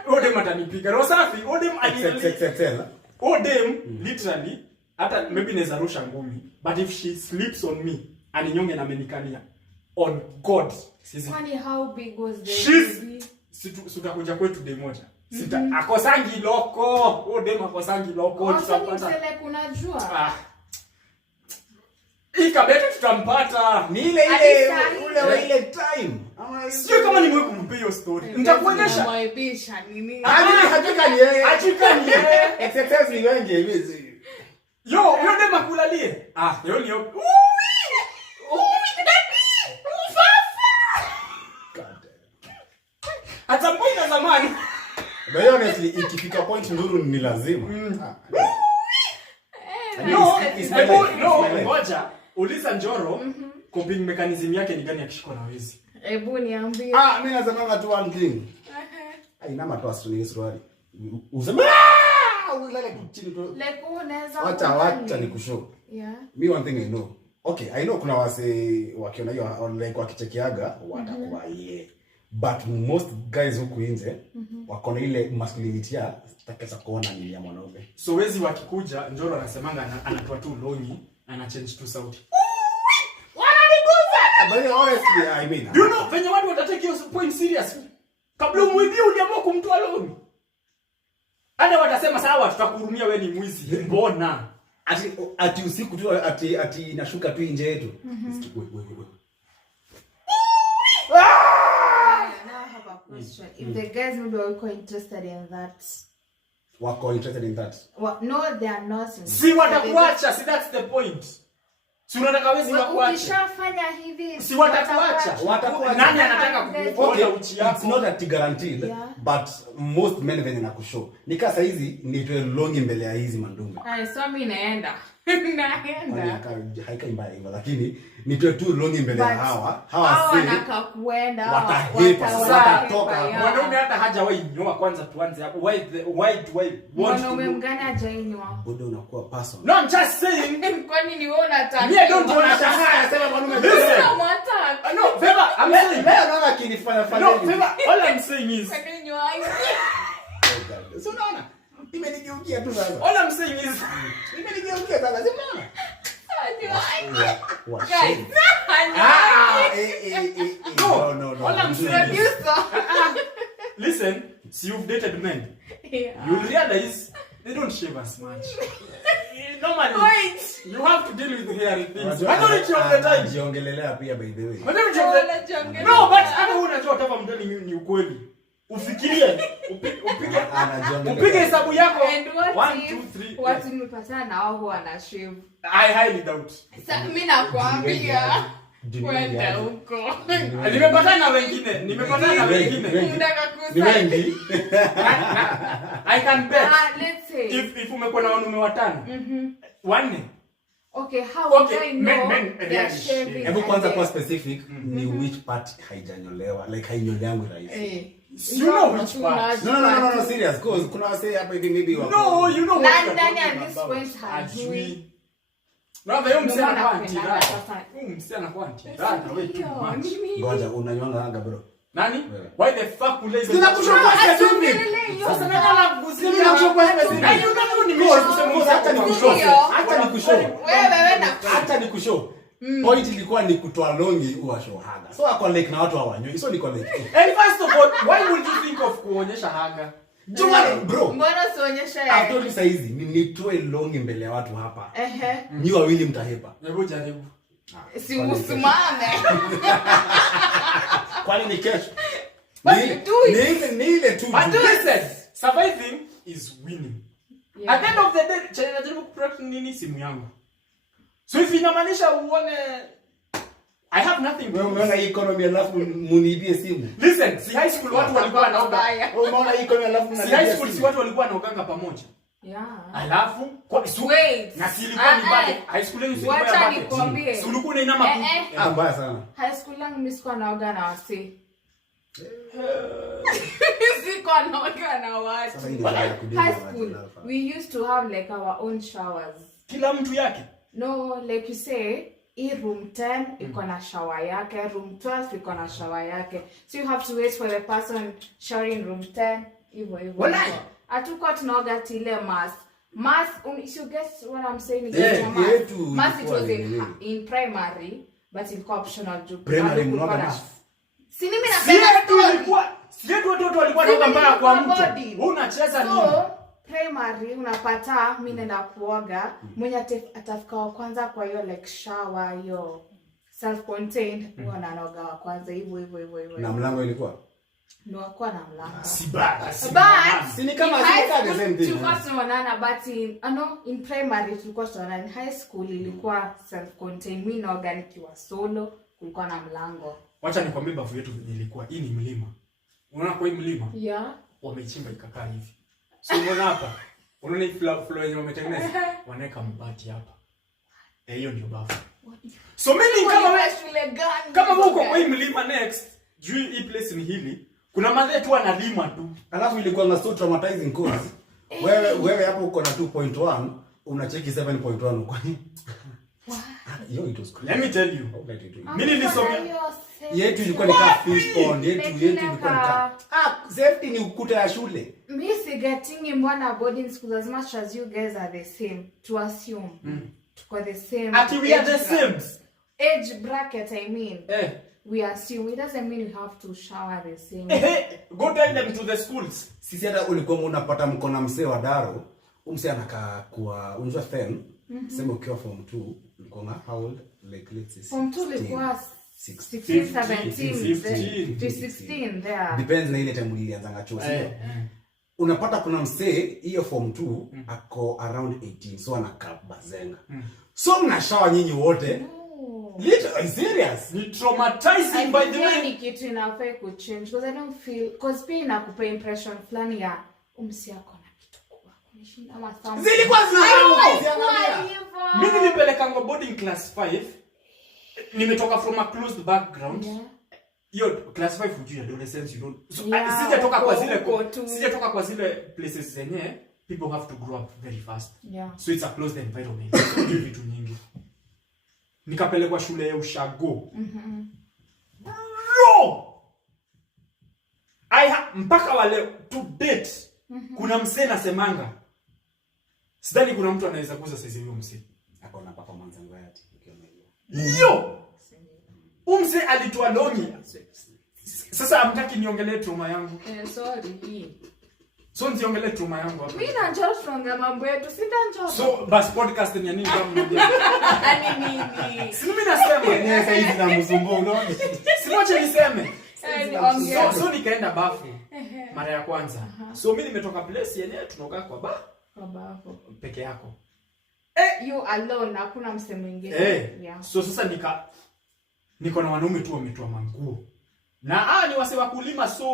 Odem atanipiga. Roho safi, odem literally hata maybe naweza rusha ngumi, but if she sleeps on me aninyonge na amenikalia on God sisi. Funny, how big was the baby? Sitakuja kwetu day moja. Akosangi loko. Odem akosangi loko. Tutapata. Like unajua. Ikabete tutampata. Ni ile time. Sio kama ni mwe kumpe hiyo story. Nitakuonyesha. Mwaibisha nini? Hakika ni yeye. Except ni wengi hivi. Yo dem akulalie. Yo ni yo. At some point as a man. But honestly, ikifika point nduru ni lazima. No, ngoja. Uliza Njoro, coping mechanism yake ni gani akishikwa na wezi? Hebu niambie. Mimi nasema tu one thing. Inama tu asili Israeli. Useme ulale chini tu. Like unaweza Wacha nikushow. Yeah. Me one thing I know. Okay, I know kuna wase wakiona hiyo like wakichekiaga watakuwa but most guys huku nje wako na ile masculinity ya takesa kuona ni ya mwanaume. So wezi wakikuja Njoro anasemanga anatoa tu longi, ana change tu sauti. But honestly, I mean, you know venye watu watatake hiyo point seriously. Kabla umwibie uliamua kumtoa longi. Hata watasema sawa tutakuhurumia wewe ni mwizi. Mbona? Ati usiku tu ati nashuka tu nje yetu. Question. If the guys maybe were interested in that. Wako interested in that? Well, no, they are not. Si watakuacha, si that's the point. Si unataka wezi wakuacha. Ukishafanya hivi. Si watakuacha. Nani anataka kukuona uchi yako? It's not a guaranteed, but most men venye na kushow. Nika saa hizi nitoe longi mbele ya hizi mandunga. So mimi naenda. Haika mbaya hivyo lakini nitoe tu longi mbele ya hawa si wanaka kuenda watatoka. Mwanaume hata hajawahi nyoa kwanza tuanze hapo. Why do I want mwanaume mgani hajainyoa? Bado unakuwa person. No, I'm just saying. Kwani ni wewe unataka? Mimi don't wanashangaa anasema mwanaume. No, Feva, I'm saying. Leo naona kinifanya fanya. No, Feva, all I'm saying is. So naona imenigeukia tu sasa. All I'm saying is imenigeukia sasa. Unaona? No. All I'm saying is, listen, see you've dated men. You'll realize they don't shave as much. Normally, you have to deal with hairy things. Majority of the time. Jiongelelea pia by the way. Majority of the time. No, but hata unajua hata mtani ni ukweli. Ufikirie, upige hesabu yako. And what 1 if 2 3. watu nimepatana na wao huwa wana shave? I highly doubt. Sasa mimi nakwambia kwenda huko. Nimepatana na wengine. Unataka Ni wengi. I can bet. Let's say If umekuwa na wanaume watano. Wanne. okay, how would I know they are really shaving? Hebu kwanza kwa specific ni which part haijanyolewa, like hainyolewi rahisi. You know which part. No, serious. Cause kuna wase hapa hivi maybe wako. No, you know what. Nani at this point hajui. Brother, yeye msema Ndio maana kwa napendanga anti. sasa. Msema kwa anti. Brother, wewe too much. Ngoja unanywanga anga bro. Nani? Why the fuck will they? Ninakushukuru specific. Sasa nataka kuguzia. Ninakushukuru specific. Na you know nimeshakusema Hata nikushow. Hata nikushow. Point ilikuwa ni kutoa longi uwa show haga. So ako like na watu hawanyoi. So niko like. And first of all, why would you think of kuonyesha haga? Juma bro. Mbona sionyesha I've yeye? told you saizi nitoe longi mbele ya watu hapa. Ehe. Nyi wawili mtahepa. Hebu jaribu. Si usimame. Kwani ni kesho? But do it. Ni ile tu. But listen, surviving is winning. Yeah. At the end of the day, najaribu kupractice nini simu yangu. So if inamaanisha uone I have nothing to Wewe umeona hii economy alafu muniibie simu. Listen, si high school watu walikuwa wanaoga. Wewe umeona hii economy alafu Si high school si watu walikuwa wanaoganga pamoja. Yeah. Alafu kwa Wait. na si ilikuwa ni bad. High school ni ilikuwa Wacha bad. nikwambie. Si ulikuwa unainama tu. Ah, mbaya sana. High school yangu mimi sikuwa naoga na wasi. Sikuwa naoga na watu. Sasa hii ni mbaya kudini. High school, we used to have like our own showers. Kila mtu yake. No, like you say, hii room 10 iko na shower yake, room 12 iko na shower yake. So you have to wait for the person showering room 10. Hivyo. Hatukuwa tunaoga tile mass. Mass, you guess what I'm saying? Mass it was in primary, but ilikuwa optional juu. Primary mnaoga mass. Si mimi napenda Si watoto walikuwa wanaoga mpaka kwa mtu. Wewe unacheza nini? So, primary unapata mimi nenda kuoga, mwenye atafika wa kwanza kwa hiyo like shower hiyo self contained, huwa anaoga wa kwanza hivyo. Na mlango ilikuwa? Ndio kwa na mlango. Si bad. Si ni kama the same thing. Tulikuwa tunaonana but in primary tulikuwa tunaonana. In high school ilikuwa self contained. Mimi naoga nikiwa solo, kulikuwa na mlango. Wacha nikwambie bafu yetu ilikuwa. Hii ni mlima. Unaona kwa hii mlima? Yeah. Wamechimba ikakaa hivi. So unaona hapa? Unaona hii floor yenye wametengeneza? Wanaweka mabati hapa. Hiyo ndio bafu. So mimi kama wewe shule gani? Kama wewe uko kwa hii mlima next, juu hii place ni hili. Kuna madhe tu analima tu. Alafu ilikuwa na so traumatizing cause. Wewe hapo uko na 2.1, unacheki 7.1 kwa nini? Yo, it was crazy. Let me tell you. Mimi nilisomea Yetu ilikuwa ni ka fish pond, yetu ilikuwa ni ka safety ni ukuta ya shule. Me getting mbona boarding schools as much as you guys are the same to assume. Tuko the same. Ati we are the same. Age bracket, I mean. We assume. It doesn't mean we have to shower the same. Go tell them to the schools. Sisi hata ulikuwa unapata mkona msee wa Daro, umsee anakaa kwa unjua 10, sema ukiwa form 2, ulikuwa na how old? Like let's say form 2 ilikuwa 16, 17 there. Depends na ile time ulianza chuo. Unapata kuna msee hiyo form 2 ako around 18, so anakaa bazenga. So mnashawa nyinyi wote. Literally serious. Ni traumatizing by the way. Ni kitu inafaa ku change because I don't feel cause pia inakupa impression fulani ya umsi yako na kitu kwa kunishinda masomo. Zilikuwa zinaanza. Mimi nilipeleka ngo boarding class 5. Nimetoka from a closed background. Hiyo class 5 ujue adolescence you don't. So sijatoka kwa zile places zenye people have to grow up very fast. So it's a closed environment. So you vitu nyingi. Nikapelekwa shule ya ushago. No! Mpaka wale to date kuna msee nasemanga. Sidhani kuna mtu anaweza kuza saizi hiyo msee. Akona performance anxiety ukiona hiyo. Yo! Umse alitoa longi. Sasa amtaki niongelee trauma yangu. Sorry. So niongelee trauma yangu hapa. Mimi na njoo tunaongea mambo yetu, sitanjoo. So bas podcast ni nini kama mmoja? Nini? Si mimi nasema yeye sasa hivi na mzumbo unaona. Si moja niseme. So nikaenda bafu mara ya kwanza. So mimi nimetoka place yenyewe tunaokaa kwa bafu peke yako. You alone, hakuna mse mwingine. Yeah. So sasa niko na wanaume tu wametoa manguo. Na ni wase wa kulima so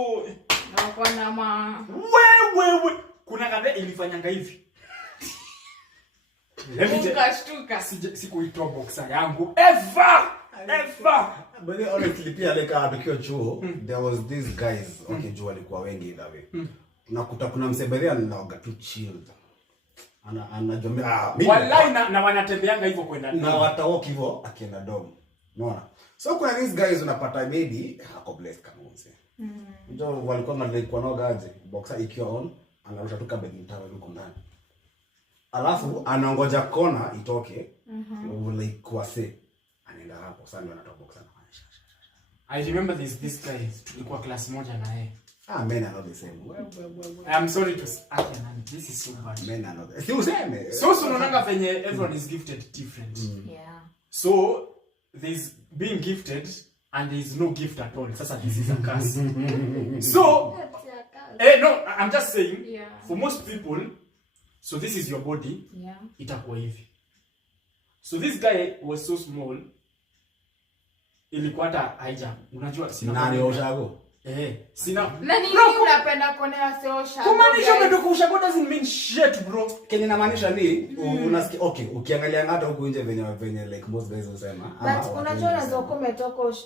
wako na wewe kuna kadhaa ilifanyanga hivi. Ukashtuka. Sikuitoa boxer yangu ever. But honestly pia like atukio chuo there was these guys juu walikuwa wengi that way. Unakuta kuna msebele anaoga tu chilled. Anajomea wallahi na wanatembeanga hivyo kwenda na watawalk hivyo akienda dom. Unaona? So kuna these guys unapata maybe ako blessed kama mse. Ndio walikuwa wanalikuwa naoga aje boxer ikiwa on anarusha tu kabla mtawa yuko ndani. Alafu anaongoja kona itoke. Like kwase anaenda hapo sana anatoka boxer na I remember this guy tulikuwa class moja na yeye. Men are not the same. I'm sorry to this is so bad. Men are not the same. So unaonanga venye everyone is gifted different. Yeah. So there's being gifted and there's no gift at all. Sasa this is a curse. So no, I'm just saying for most people, so this is your body. Yeah. Itakuwa hivi. So this guy was so small. Ilikuwa hata haija. Unajua sina nani oshago? Sina. Nani unapenda kuonea sio shago? Kumaanisha umetoka ushago doesn't mean shit bro. Kenye inamaanisha ni unasikia ukiangalia hata huko nje venye like most guys husema. But unajua unaweza umetoka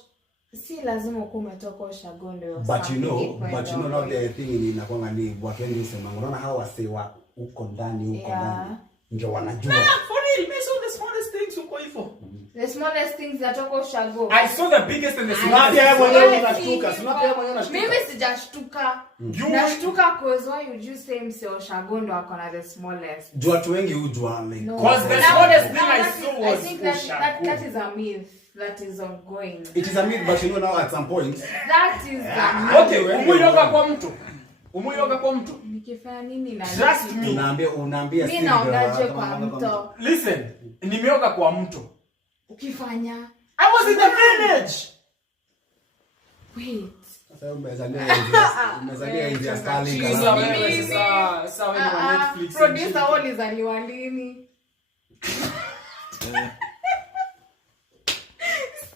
si lazima umetoka ushago ndio. But you know now the thing ni inakwanga ni watu wengi husema unaona hawa wasewa huko ndani ndio wanajua. For real, me saw the smallest things uko hivyo. The smallest things that toko shago. I saw the biggest and the smallest. Pia mwenyewe unashtuka. Mimi sijashtuka. Nashtuka cause why you just say mseo shago ndo akona the smallest. Juu watu wengi hujua like cause the smallest thing I saw was that is a myth that is ongoing. It is a myth but you know now at some point that is a myth. Okay, umoyoga kwa mtu. Nikifanya nini na trust me. Unaambia mimi naongaje kwa mtu. Listen, nimeoga kwa mtu. Ukifanya I was in the village. Wait. Sasa umezalia hivi askali kama sawa ni Netflix. Producer wao zaliwa lini?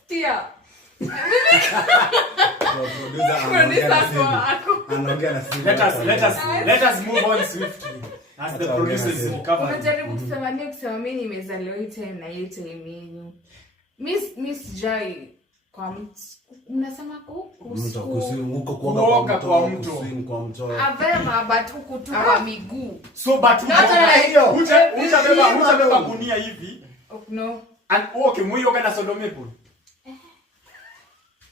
Stia. Let us move on swiftly. As the producers recover. Unajaribu kusema mimi nimezaliwa hii time na hii time yenu. Miss Joy kwa mnasema huko kuoga kwa mto. Avema but huko tu kwa miguu. So but utabeba gunia hivi. No. And okay, muyoga na sodomepo.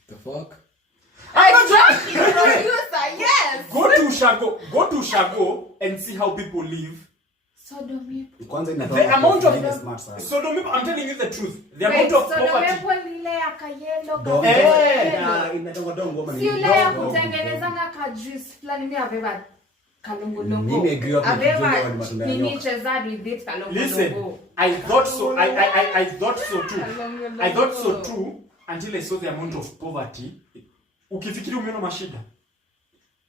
The fuck? Exactly, producer, yes. Go to Shago and see how people live. Sodomepo. Kwanza the amount of sodomepo, I'm telling you the truth. The amount of poverty. Sodomepo ile ya kayelo inatoka dongo si ile ya kutengenezanga ka juice fulani mimi aveva kalongolongo. Mimi agree with you. Nini cheza with it kalongolongo. Listen, I thought so too until I saw the amount of poverty. Ukifikiri umeona mashida.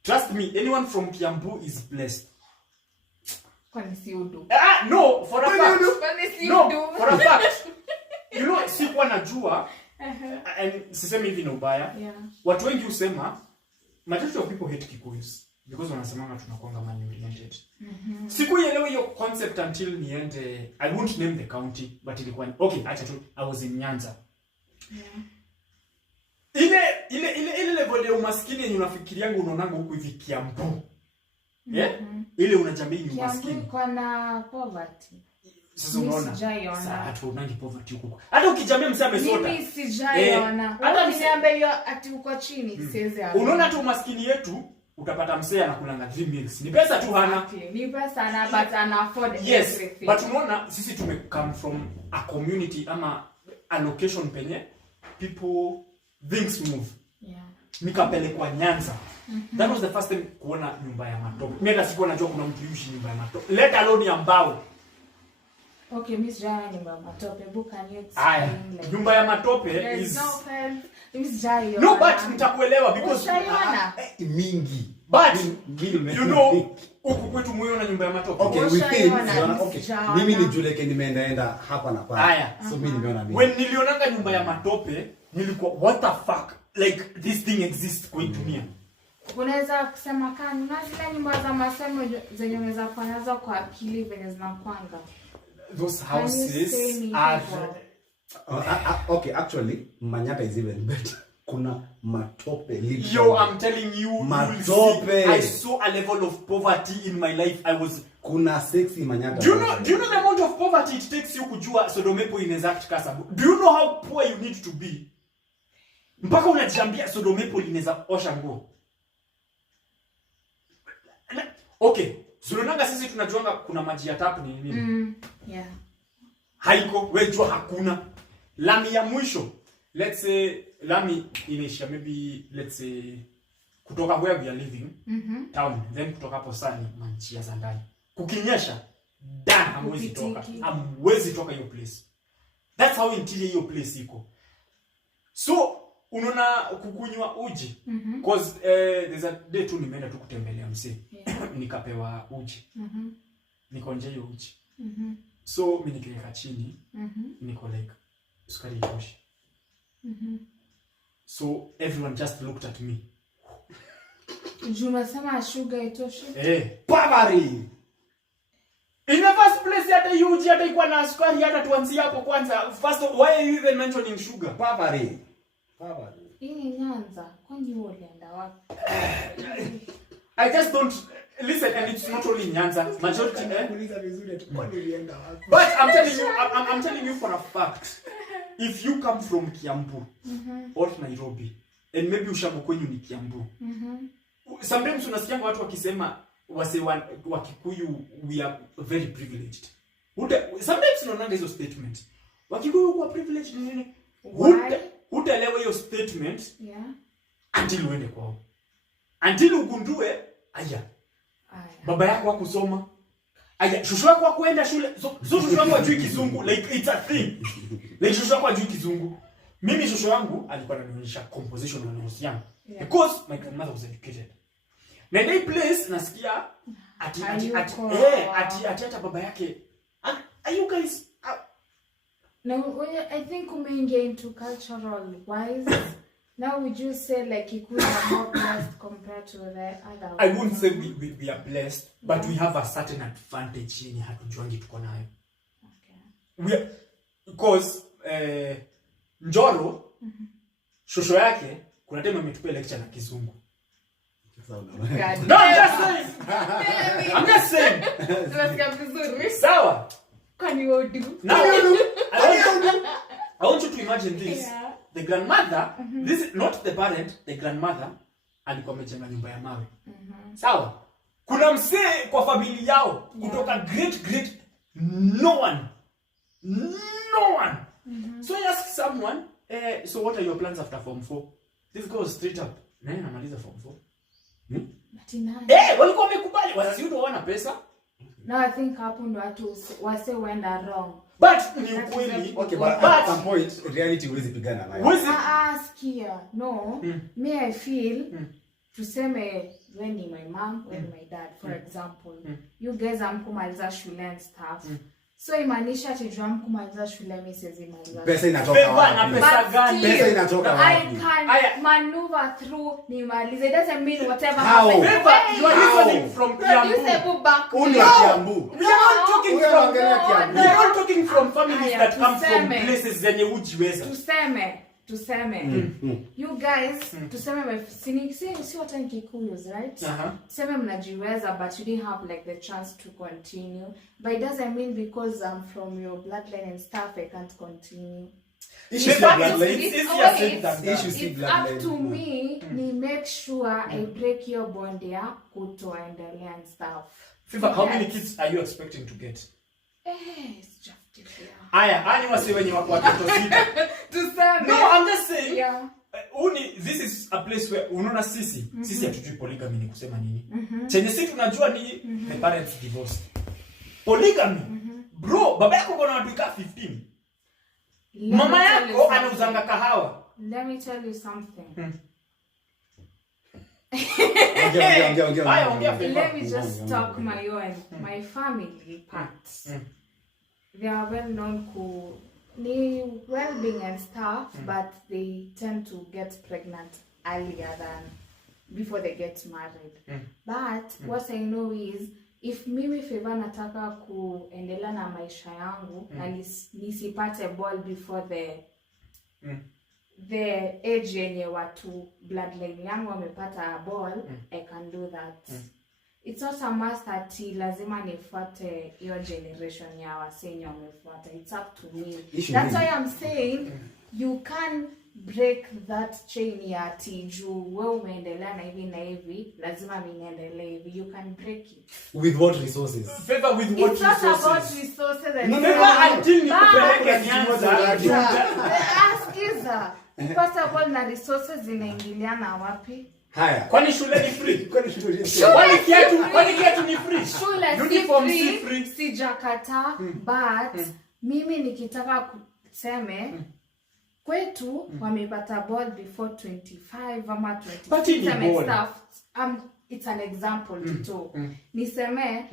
Trust me, anyone from Kiambu is blessed. Kwani si udu? No, for a fact. Kwani si No, udu? for a fact. You know, sikuwa najua. And sisemi hivi na ubaya. Yeah. Watu wengi husema majority of people hate Kikuyus because wanasemanga tunakuanga money oriented. Sikuielewa hiyo concept until niende, I won't name the county but ilikuwa okay, acha tu, I was in Nyanza. Ile level ya umaskini yenye unafikirianga unaonanga huko hivi Kiambu. Ile unajamii ni umaskini. Kiambu kwa na poverty. Sasa unaona. Sasa hatuonangi poverty huko. Hata ukijamia msame sota. Mimi sijaiona. Hata msiambe hiyo ati uko chini siwezi hapo. Unaona tu umaskini yetu utapata msee anakulanga 3 meals. Ni pesa tu hana. Ni pesa na but ana afford Yes, everything. but unaona sisi come from a community ama a location penye people things move. Yeah. Nikapelekwa Nyanza. That was the first time kuona nyumba ya matope. Mimi hata sikuwa najua kuna mtu yuishi nyumba ya matope. Let alone ya mbao. Okay, Miss Jaya nyumba ya matope. Book can you Aya, explain like nyumba ya matope there's is no offense. Miss Jaya. no, but mtakuelewa because Ushaiona? mingi. but Mingi. you know huku kwetu muiona nyumba ya matope. Okay, we Ushaiona, think Miss okay. Jana. Mimi ni Juleke nimeenda hapa na pale. Aya. So mimi nimeona mingi. When nilionanga nyumba ya matope, nilikuwa what the fuck? Like this thing exists kwa dunia. Unaweza kusema kani na zile nyumba za masemo zenye unaweza kufanyaza kwa akili venye zinakwanga. Those Can you houses say me are before? Okay, actually Manyata is even better. Kuna matope literally. Yo, I'm telling you, Matope. I saw a level of poverty in my life. I was Kuna sexy Manyata. Do you know the amount of poverty it takes you kujua Sodomepo in exact Kasabu? Do you know how poor you need to be? Mpaka unajambia Sodomepo inaweza osha nguo. Okay, Zulonanga sisi tunajuanga kuna maji ya tapu ni nini? Yeah. Haiko, wewe jua hakuna. Lami ya mwisho. Let's say lami inaisha maybe let's say kutoka where we are living town, then kutoka hapo sani manchia za ndani. Kukinyesha hamwezi toka. Hamwezi toka hiyo place. That's how interior hiyo place iko. So unaona kukunywa uji cause there's a day tu nimeenda tu kutembelea msee. Nikapewa uji. Niko nje hiyo uji. So mimi nikiweka chini niko like sukari itoshi. So everyone just looked at me. Juma sema sugar itoshi. Poverty. In the first place hata hiyo uji hata ikuwa na sukari hata tuanzie hapo kwanza. First of, why are you even mentioning sugar? Poverty. Hii ni Nyanza. Kwani wewe ulienda wapi? I just don't listen, and it's not only Nyanza. Majority But I'm telling you for a fact. If you come from Kiambu or Nairobi and maybe ushago kwenyu ni Kiambu. Sometimes unasikia watu wakisema wase wa Kikuyu we are very privileged. Sometimes unaona hizo statement. Wakikuyu kwa privileged nini? Hutaelewa hiyo statement. Yeah. Until uende kwao. Until ugundue aya. Baba yako hakusoma. Aya, shushu yako hakuenda shule. So shushu yako hajui Kizungu. Like it's a thing. Like shushu yako hajui Kizungu. Mimi shushu yangu alikuwa ananionyesha composition na notes yangu. Because my grandmother was educated. Na in place nasikia ati hata baba yake. Are you guys Now, I think umeingia into cultural wise. Now would you say like Kikuyu are more blessed compared to the other? I wouldn't say we are blessed, but we have a certain advantage yenye hatujuangi tuko nayo. Okay. Because Njoro shosho yake kuna time ametupa lecture na Kizungu. No, I'm just saying. Tunasikia vizuri. Sawa. Can you do? Now I want you to imagine this. Yeah. The grandmother, this is not the parent, the grandmother alikuwa amejenga nyumba ya mawe. Sawa? Kuna msee kwa familia yao kutoka great no one. So I ask someone, so what are your plans after form 4? This goes straight up. Nani anamaliza form 4? Walikuwa wamekubali, wazazi wao wana pesa. No, I think hapo ndo watu wase wenda wrong. But ni ukweli. Okay, but at some point reality huwezi pigana nayo. Skia. No. Me I feel tuseme when my mom, when my dad, for example. You guys amkumaliza shule and stuff. So imaanisha tujua mkumaliza shule mimi siwezi maliza. Pesa inatoka wapi? Pesa gani? Pesa inatoka wapi? I can maneuver through nimalize. It doesn't mean whatever happens. You are listening from Kiambu. Kiambu. We are not talking from families that come from places zenye hujiweza. Tuseme. You guys, tuseme si what in Kikuyus, right? Tuseme mnajiweza but you didn't have like the chance to continue. But it doesn't mean because I'm from your bloodline and stuff I can't continue. It's up to me ni make sure I break your bond ya kutoendelea and stuff. Fifa, how many kids are you expecting to get? It's just different. Ani wasi wenye watoto sita. Tuseme. No, I'm just saying. Yeah. This is a place where unaona sisi hatujui polygamy ni kusema nini. Chenye sisi tunajua ni the parents divorced. Polygamy Bro, baba yako kuna watu ika 15. Let Mama me tell you yako something. anauzanga kahawa. Let me tell you something. Let me just talk my family parts. They are well known who need well-being and stuff, but they tend to get pregnant earlier than before they get married. But what I know is if mimi Favor nataka kuendelea na maisha yangu na nisipate ball before the age yenye watu bloodline yangu wamepata ball, I can do that. It's not a must ati lazima nifuate your generation ya wasenyo wamefuata. It's up to me. That's why I'm saying you can break that chain ya ati juu wewe umeendelea na hivi lazima mimi niendelee hivi. You can break it. With what resources? Favor with what It's resources? not about resources and Favor until nikupeleke Nyanza. Askiza. First of all, na resources zinaingiliana wapi? Haya. Kwani shule ni free? Kwani shule Kwani kiatu ni free? Shule Uniform si free. free. Sijakataa, but mimi nikitaka kuseme kwetu wamepata ball before 25 ama 26 stuff. It's an example to niseme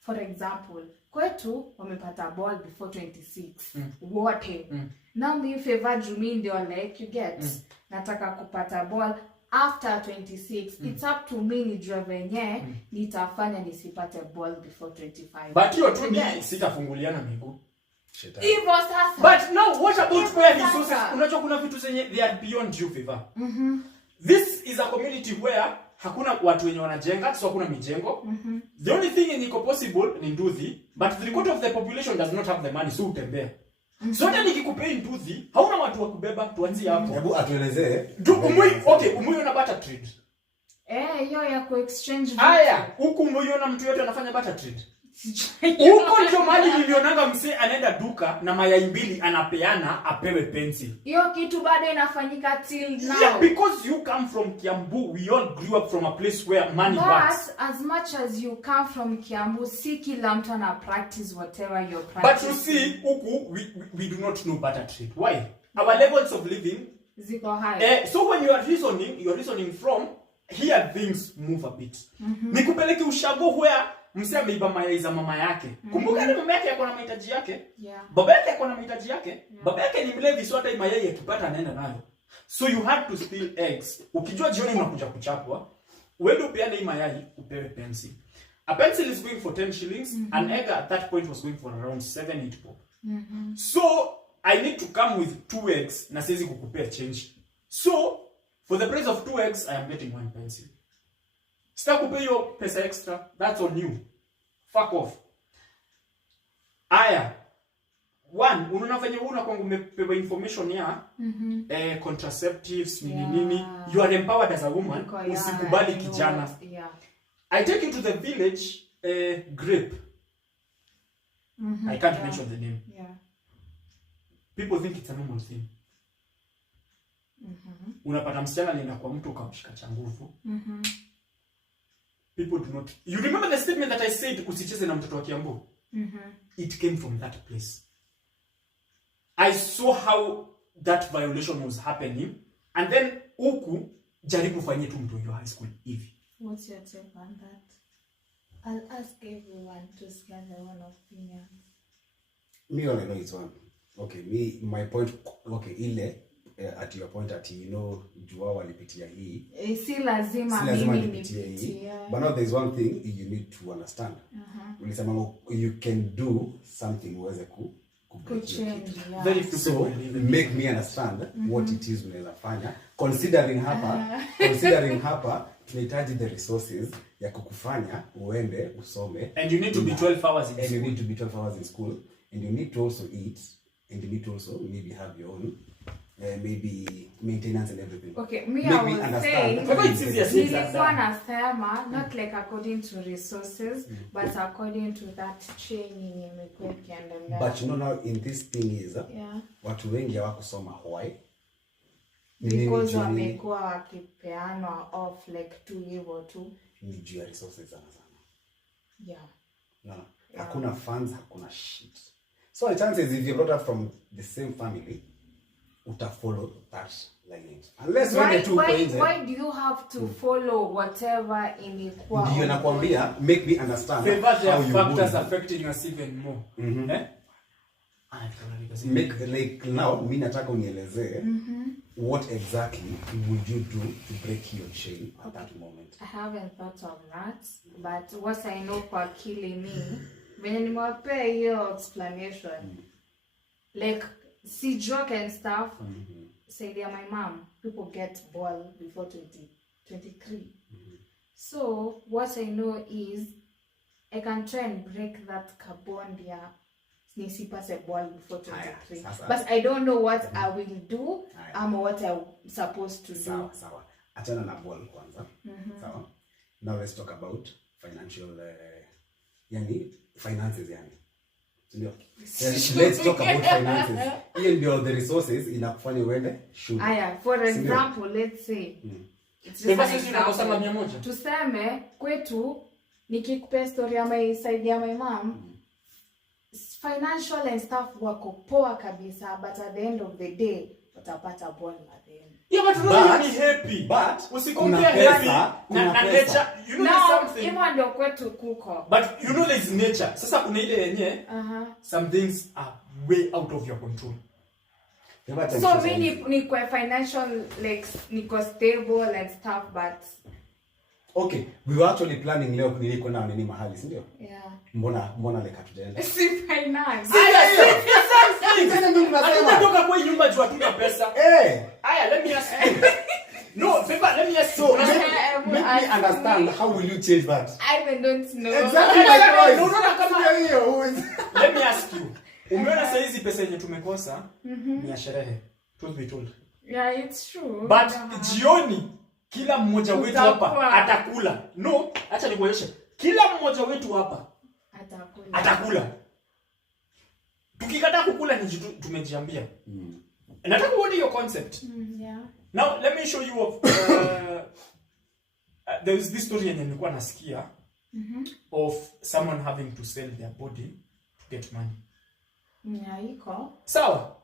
for example kwetu wamepata ball before 26 wote. Now me Favor Jumi ndio like you get nataka kupata ball after 26. It's up to me nijue venye nitafanya nisipate ball before 25. But hiyo tu ni sitafunguliana miguu. Hivyo sasa. But now what about where resources? Unajua kuna vitu zenye they are beyond you, Favor. This is a community where hakuna watu wenye wanajenga, so hakuna mijengo. The only thing in iko possible ni nduthi, but 3/4 of the population does not have the money, so utembea. So hata nikikupea nduthi, hauna watu wa kubeba, tuanzie hapo. Hebu atuelezee. Umuiona barter trade. Hiyo ya ku-exchange. Haya, huku umuiona mtu yote anafanya barter trade. Huko ndio mali nilionanga msee anaenda duka na mayai mbili anapeana apewe pensi. Hiyo kitu bado inafanyika till now. Yeah, because you come from Kiambu, we all grew up from a place where money works. But as much as you come from Kiambu, si kila mtu ana practice whatever you're practicing. But you see, huku we do not know barter trade. Why? Our levels of living ziko high. So when you are reasoning from here things move a bit. Nikupeleke ushago where msee ameiba mayai za mama yake. Kumbuka ni mama yake yako na mahitaji yake. Baba yake yako na mahitaji yake. Baba yake ni mlevi, so hata mayai akipata anaenda nayo. So you had to steal eggs. Ukijua jioni unakuja kuchapwa, uende upeane mayai upewe pencil. A pencil is going for 10 shillings. An egg at that point was going for around 7-8 bob. So I need to come with 2 eggs na siwezi kukupea change. So for the price of 2 eggs I am getting 1 pencil. Sitakupe hiyo pesa extra, that's on you. Fuck off. Aya. One, unaona venye una kwangu umepewa information ya contraceptives nini. You are empowered as a woman. Usikubali kijana. I take you to the village Grape. I can't mention the name. People think it's a normal thing. Unapata msichana anaenda kwa mtu ukamshika cha nguvu. People do not. You remember the statement that I said usicheze na mtoto wa Kiambu? It came from that place. I saw how that violation was happening, and then huku jaribu fanye tu mtu wa high school hivi. What's your take on that? I'll ask everyone to share their own opinion. Me all I know is one. Okay, my point, okay, ile at your point at jua walipitia hii. Si lazima mimi nipitie. But now there's one thing you need to understand. Ulisema you can do something uweze ku change. Very few so people make me understand what it is unaweza fanya. Considering hapa tunahitaji the resources ya kukufanya uende usome. And you need to be 12 hours in school. And you need to be 12 hours in school. And you need to also eat. And you need to also maybe have your own maybe maintenance and everything. Okay, I was saying, nilikuwa nasema not like according to resources, but according to that chain yenye imekuwa ikiendelea. But now in this thing is, watu wengi hawakusoma why? Because wamekuwa wakipeanwa off like tu hivyo tu. Ni juu ya resources sana. Yeah. No. Hakuna funds, hakuna shit. So the chances if you're brought up from the same family, follow that lineage. Unless why do you have to follow whatever ilikuwa? Ndio nakwambia, make me understand. Favor the factors affecting us even more. Eh? Make like now mimi nataka unielezee what exactly would you do to break your chain at that moment? I haven't thought of that, but what I know kwa akili ni venye nimewapea hiyo explanation, like see joke and stuff. Say they are my mom. People get ball before 23. So what I know is I can try and break that carbon there. Nisipase ball before 23. But I don't know what I will do or what I'm supposed to do. Sawa. Achana na ball kwanza. Sawa. Now let's talk about financial finances yani. Ndio. Let's talk about finances. Hiyo ndio the resources inakufanya uende shule. For example, let's say it's just an example. Tuseme kwetu nikikupa story ya my side ya my mom, financial and stuff wako poa kabisa, but at the end of the day utapata ball at the end. Yeah, but really ni happy. But usicompare happy na nature. You know there's something. Even ndio kwetu kuko. But you know there's nature. Sasa kuna ile yenye some things are way out of your control. So many ni kwa financial, like niko stable and stuff, but okay, we were actually planning leo nilikuwa na nini mahali, si ndio? Yeah. Mbona like hatujaenda? Si finance. Tena ndio tunasema. Tunatoka kwa nyumba juu hatuna pesa. Aya, let me ask you. No, Favor, let me ask you. Make me understand, how will you change that? I don't know. Exactly. Let me ask you. Umeona saa hizi pesa yenye tumekosa ni ya sherehe. Truth be told. Yeah, it's true. But jioni kila mmoja wetu hapa atakula. No, acha nikuonyeshe. Kila mmoja wetu hapa atakula. Tukikataa kukula ni tumejiambia. Nataka uone hiyo concept. Yeah. Now let me show you of there is this story yenye nilikuwa nasikia of someone having to sell their body to get money. Yeah, iko. Sawa.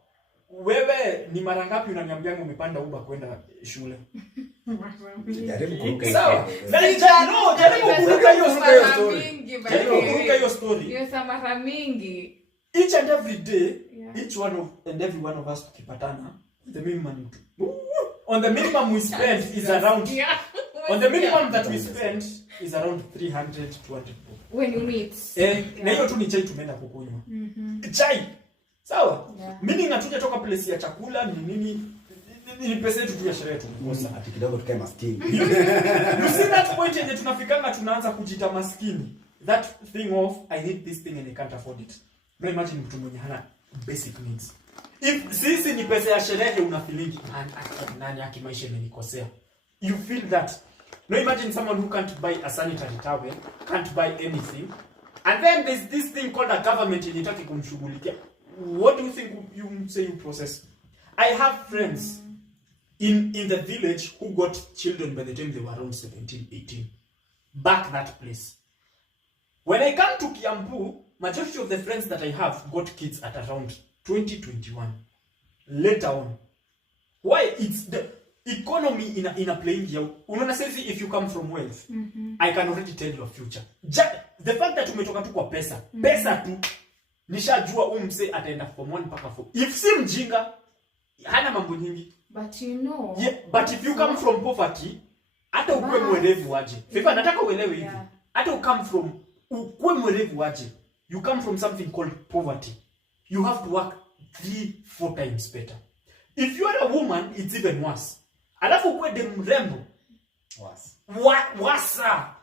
Wewe ni mara ngapi unaniambia umepanda Uber kwenda shule? Jaribu kuruka. Sawa. Jaribu kuruka hiyo story. Jaribu kuruka hiyo story. Hiyo mara mingi. Each and every day, each one of and every one of us tukipatana, the minimum on the minimum we spend is around on the minimum that we spend is around 300 to 200 when you meet. Na hiyo tu ni chai tumeenda kukunywa. Chai. Sawa? Meaning hatuja toka place ya chakula ni pesa yetu tu ya sherehe tu. Ati kidogo tukae maskini. You see that point yenye tunafikanga tunaanza kujita maskini. That thing of I need this thing and I can't afford it. Bro, imagine mtu mwenye hana basic needs. If sisi ni pesa ya sherehe una feeling nani akimaisha imenikosea. You feel that. No, imagine someone who can't buy a sanitary towel, can't buy anything. And then there's this thing called a government initaki kumshughulikia. What do you think you say you process? I have friends in the village who got children by the time they were around 17, 18. Back that place. When I come to Kiambu, majority of the friends that I have got kids at around 2021. Later on. Why? It's the economy in a playing here. Unaona sasa if you come from wealth, I can already tell your future. The fact that umetoka tu kwa pesa, pesa tu, nishajua mse ataenda from 1 mpaka 4. If si mjinga, hana mambo nyingi. But you know. Yeah, but if you come from poverty, hata ukue mwerevu aje. Favor, nataka uelewe hivi. Hata ukame from ukue mwerevu aje. You come from something called poverty. You have to work 3-4 times better. If you are a woman, it's even worse. Alafu ukue de mrembo. Wasa.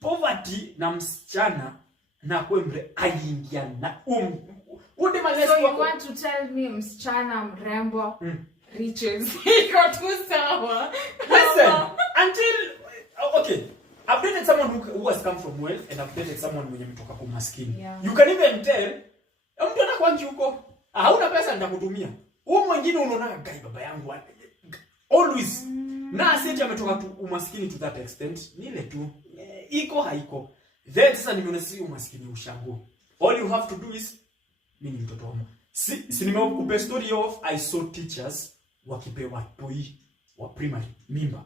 Poverty na msichana na kwe mre aingiana. So you want to tell me msichana mrembo riches iko tu sawa? Listen, okay, I've dated someone who has come from wealth and I've dated someone mwenye mtoka kwa maskini. You can even tell mtu anakwangi huko hauna pesa nitakutumia. Huyo mwingine unaona gai baba yangu always na aseti ametoka tu umaskini to that extent. Nile tu iko haiko. Then sasa nimeona si umaskini ushango. All you have to do is mimi mtoto wangu. Si nimekupa story of I saw teachers wakipewa toi wa primary mimba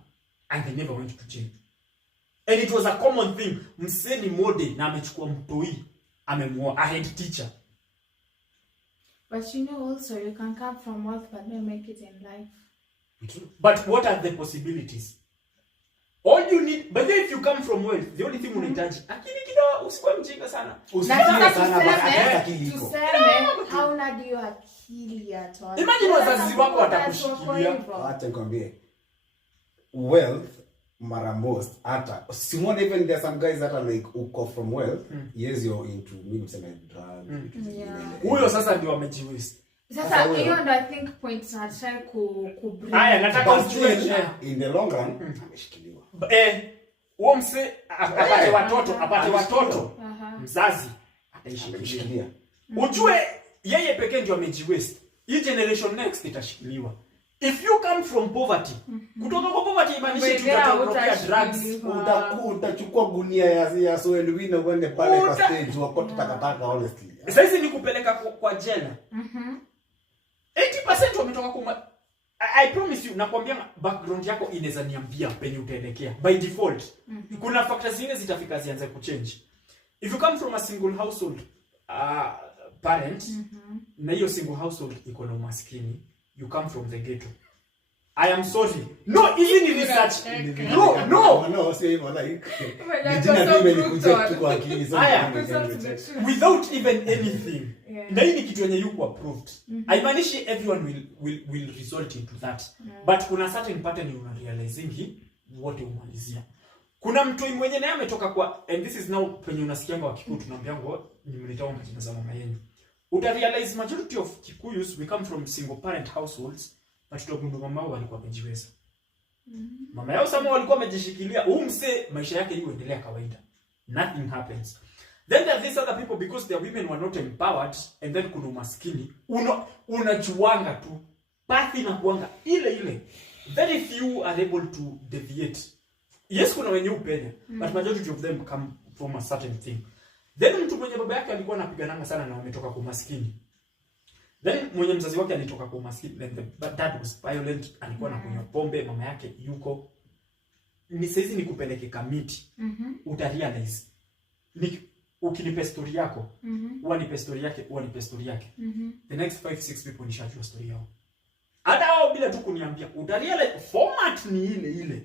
and they never went to jail. And it was a common thing. Mseni mode na amechukua mtoi amemuoa a head teacher. But you know also you can come from wealth but not make it in life. But what are the possibilities? All you need, but then if you come from wealth, the only thing unahitaji akili kidogo, usikuwe mjinga sana. Usifikirie sana but akili iko. Tuseme hauna dio akili at all. Imagine wazazi wako watakushikilia. Acha nikwambie. Wealth mara most hata simone even there are some guys that are like uko from wealth, yes you're into mimi msema drug. Huyo sasa ndio amejiwest. Sasa hiyo ndo I think point na try ku bring. Haya nataka ujue in the long run ameshikiliwa. Huo mse apate watoto. Mzazi ataishikilia. Ujue yeye pekee ndio amejiwest. Hii generation next itashikiliwa. If you come from poverty, kutoka kwa poverty imaanisha tutatorokea drugs, utachukua gunia ya soelwina uende pale kwa stage wakote takataka honestly. Sasa hizi ni kupeleka kwa jela. 80% wametoka kwa I promise you nakwambia background yako inaweza niambia penye utaelekea by default. Kuna factors zingine zitafika zianze kuchange. If you come from a single household parent na hiyo single household iko na umaskini, you come from the ghetto. I am sorry. No, even in research. No, sio hivyo like. Nijina mimi nikuja tu kwa akili sana. Without even anything. Na hii ni kitu yenye yuko approved. Haimaanishi everyone will result into that. But kuna certain pattern una realizing wote umalizia. Kuna mtu mwenye naye ametoka kwa, and this is now penye unasikianga wa Kikuyu tunaambianga nimlitoa majina za mama yenu. Uta realize majority of Kikuyus we come from single parent households, but tutagundua mama wao walikuwa wamejiweza. Mama yao sama walikuwa wamejishikilia, umse maisha yake iendelea kawaida. Nothing happens. Then there are these other people because their women were not empowered, and then kuna umaskini. Unajuanga tu. Pathi na kuanga ile. Very few are able to deviate. Yes, kuna wenye upenya, but majority of them come from a certain thing. Then mtu mwenye baba yake alikuwa anapigananga sana na wametoka kwa umaskini. Then mwenye mzazi wake alitoka kwa umaskini, then the dad was violent, alikuwa anakunywa pombe, mama yake yuko. Ni saizi nikupeleke kamiti. Utarealize. Ukinipe story yako, uanipe story yake, the next 5-6 people nishajua story yao. Hata wao bila tu kuniambia, utarealize format ni ile.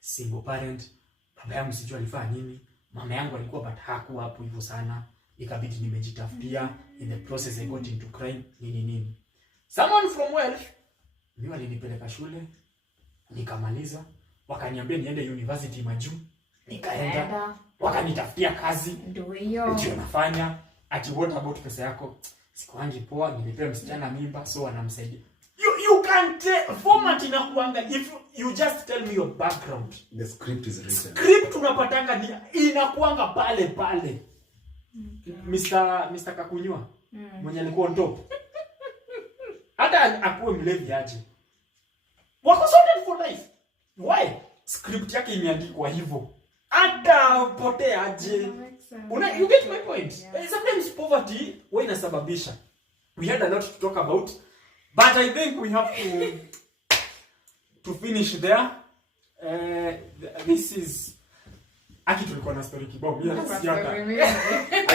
Single parent, baba yangu sijui alifanya nini, mama yangu alikuwa but hakuwa hapo hivyo sana, ikabidi nimejitafutia, in the process I got into crime, nini. Someone from wealth, mimi walinipeleka shule, nikamaliza, wakaniambia niende university majuu, nikaenda, wakanitafutia kazi, ndio nafanya, ati what about pesa yako? Sikuangi poa, nilipea msichana mimba, so anamsaidia. You can't format inakuanga if you just tell me your background. The script is written. Script unapatanga ni inakuanga pale. Mr. Kakunywa mwenye alikuwa on top. Hata akuwe mlevi aje. Wako sorted for life. Why? Script yake imeandikwa hivyo. Hata potea aje. You get my point? Yeah. Sometimes poverty wewe inasababisha. We had a lot to talk about. But I think we have to finish there. This is Aki tulikuwa na story kibao. I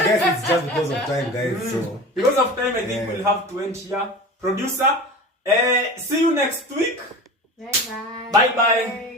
guess it's just because of time, guys. So because of time, I think we'll have to end here. Producer, see you next week. Bye. Bye.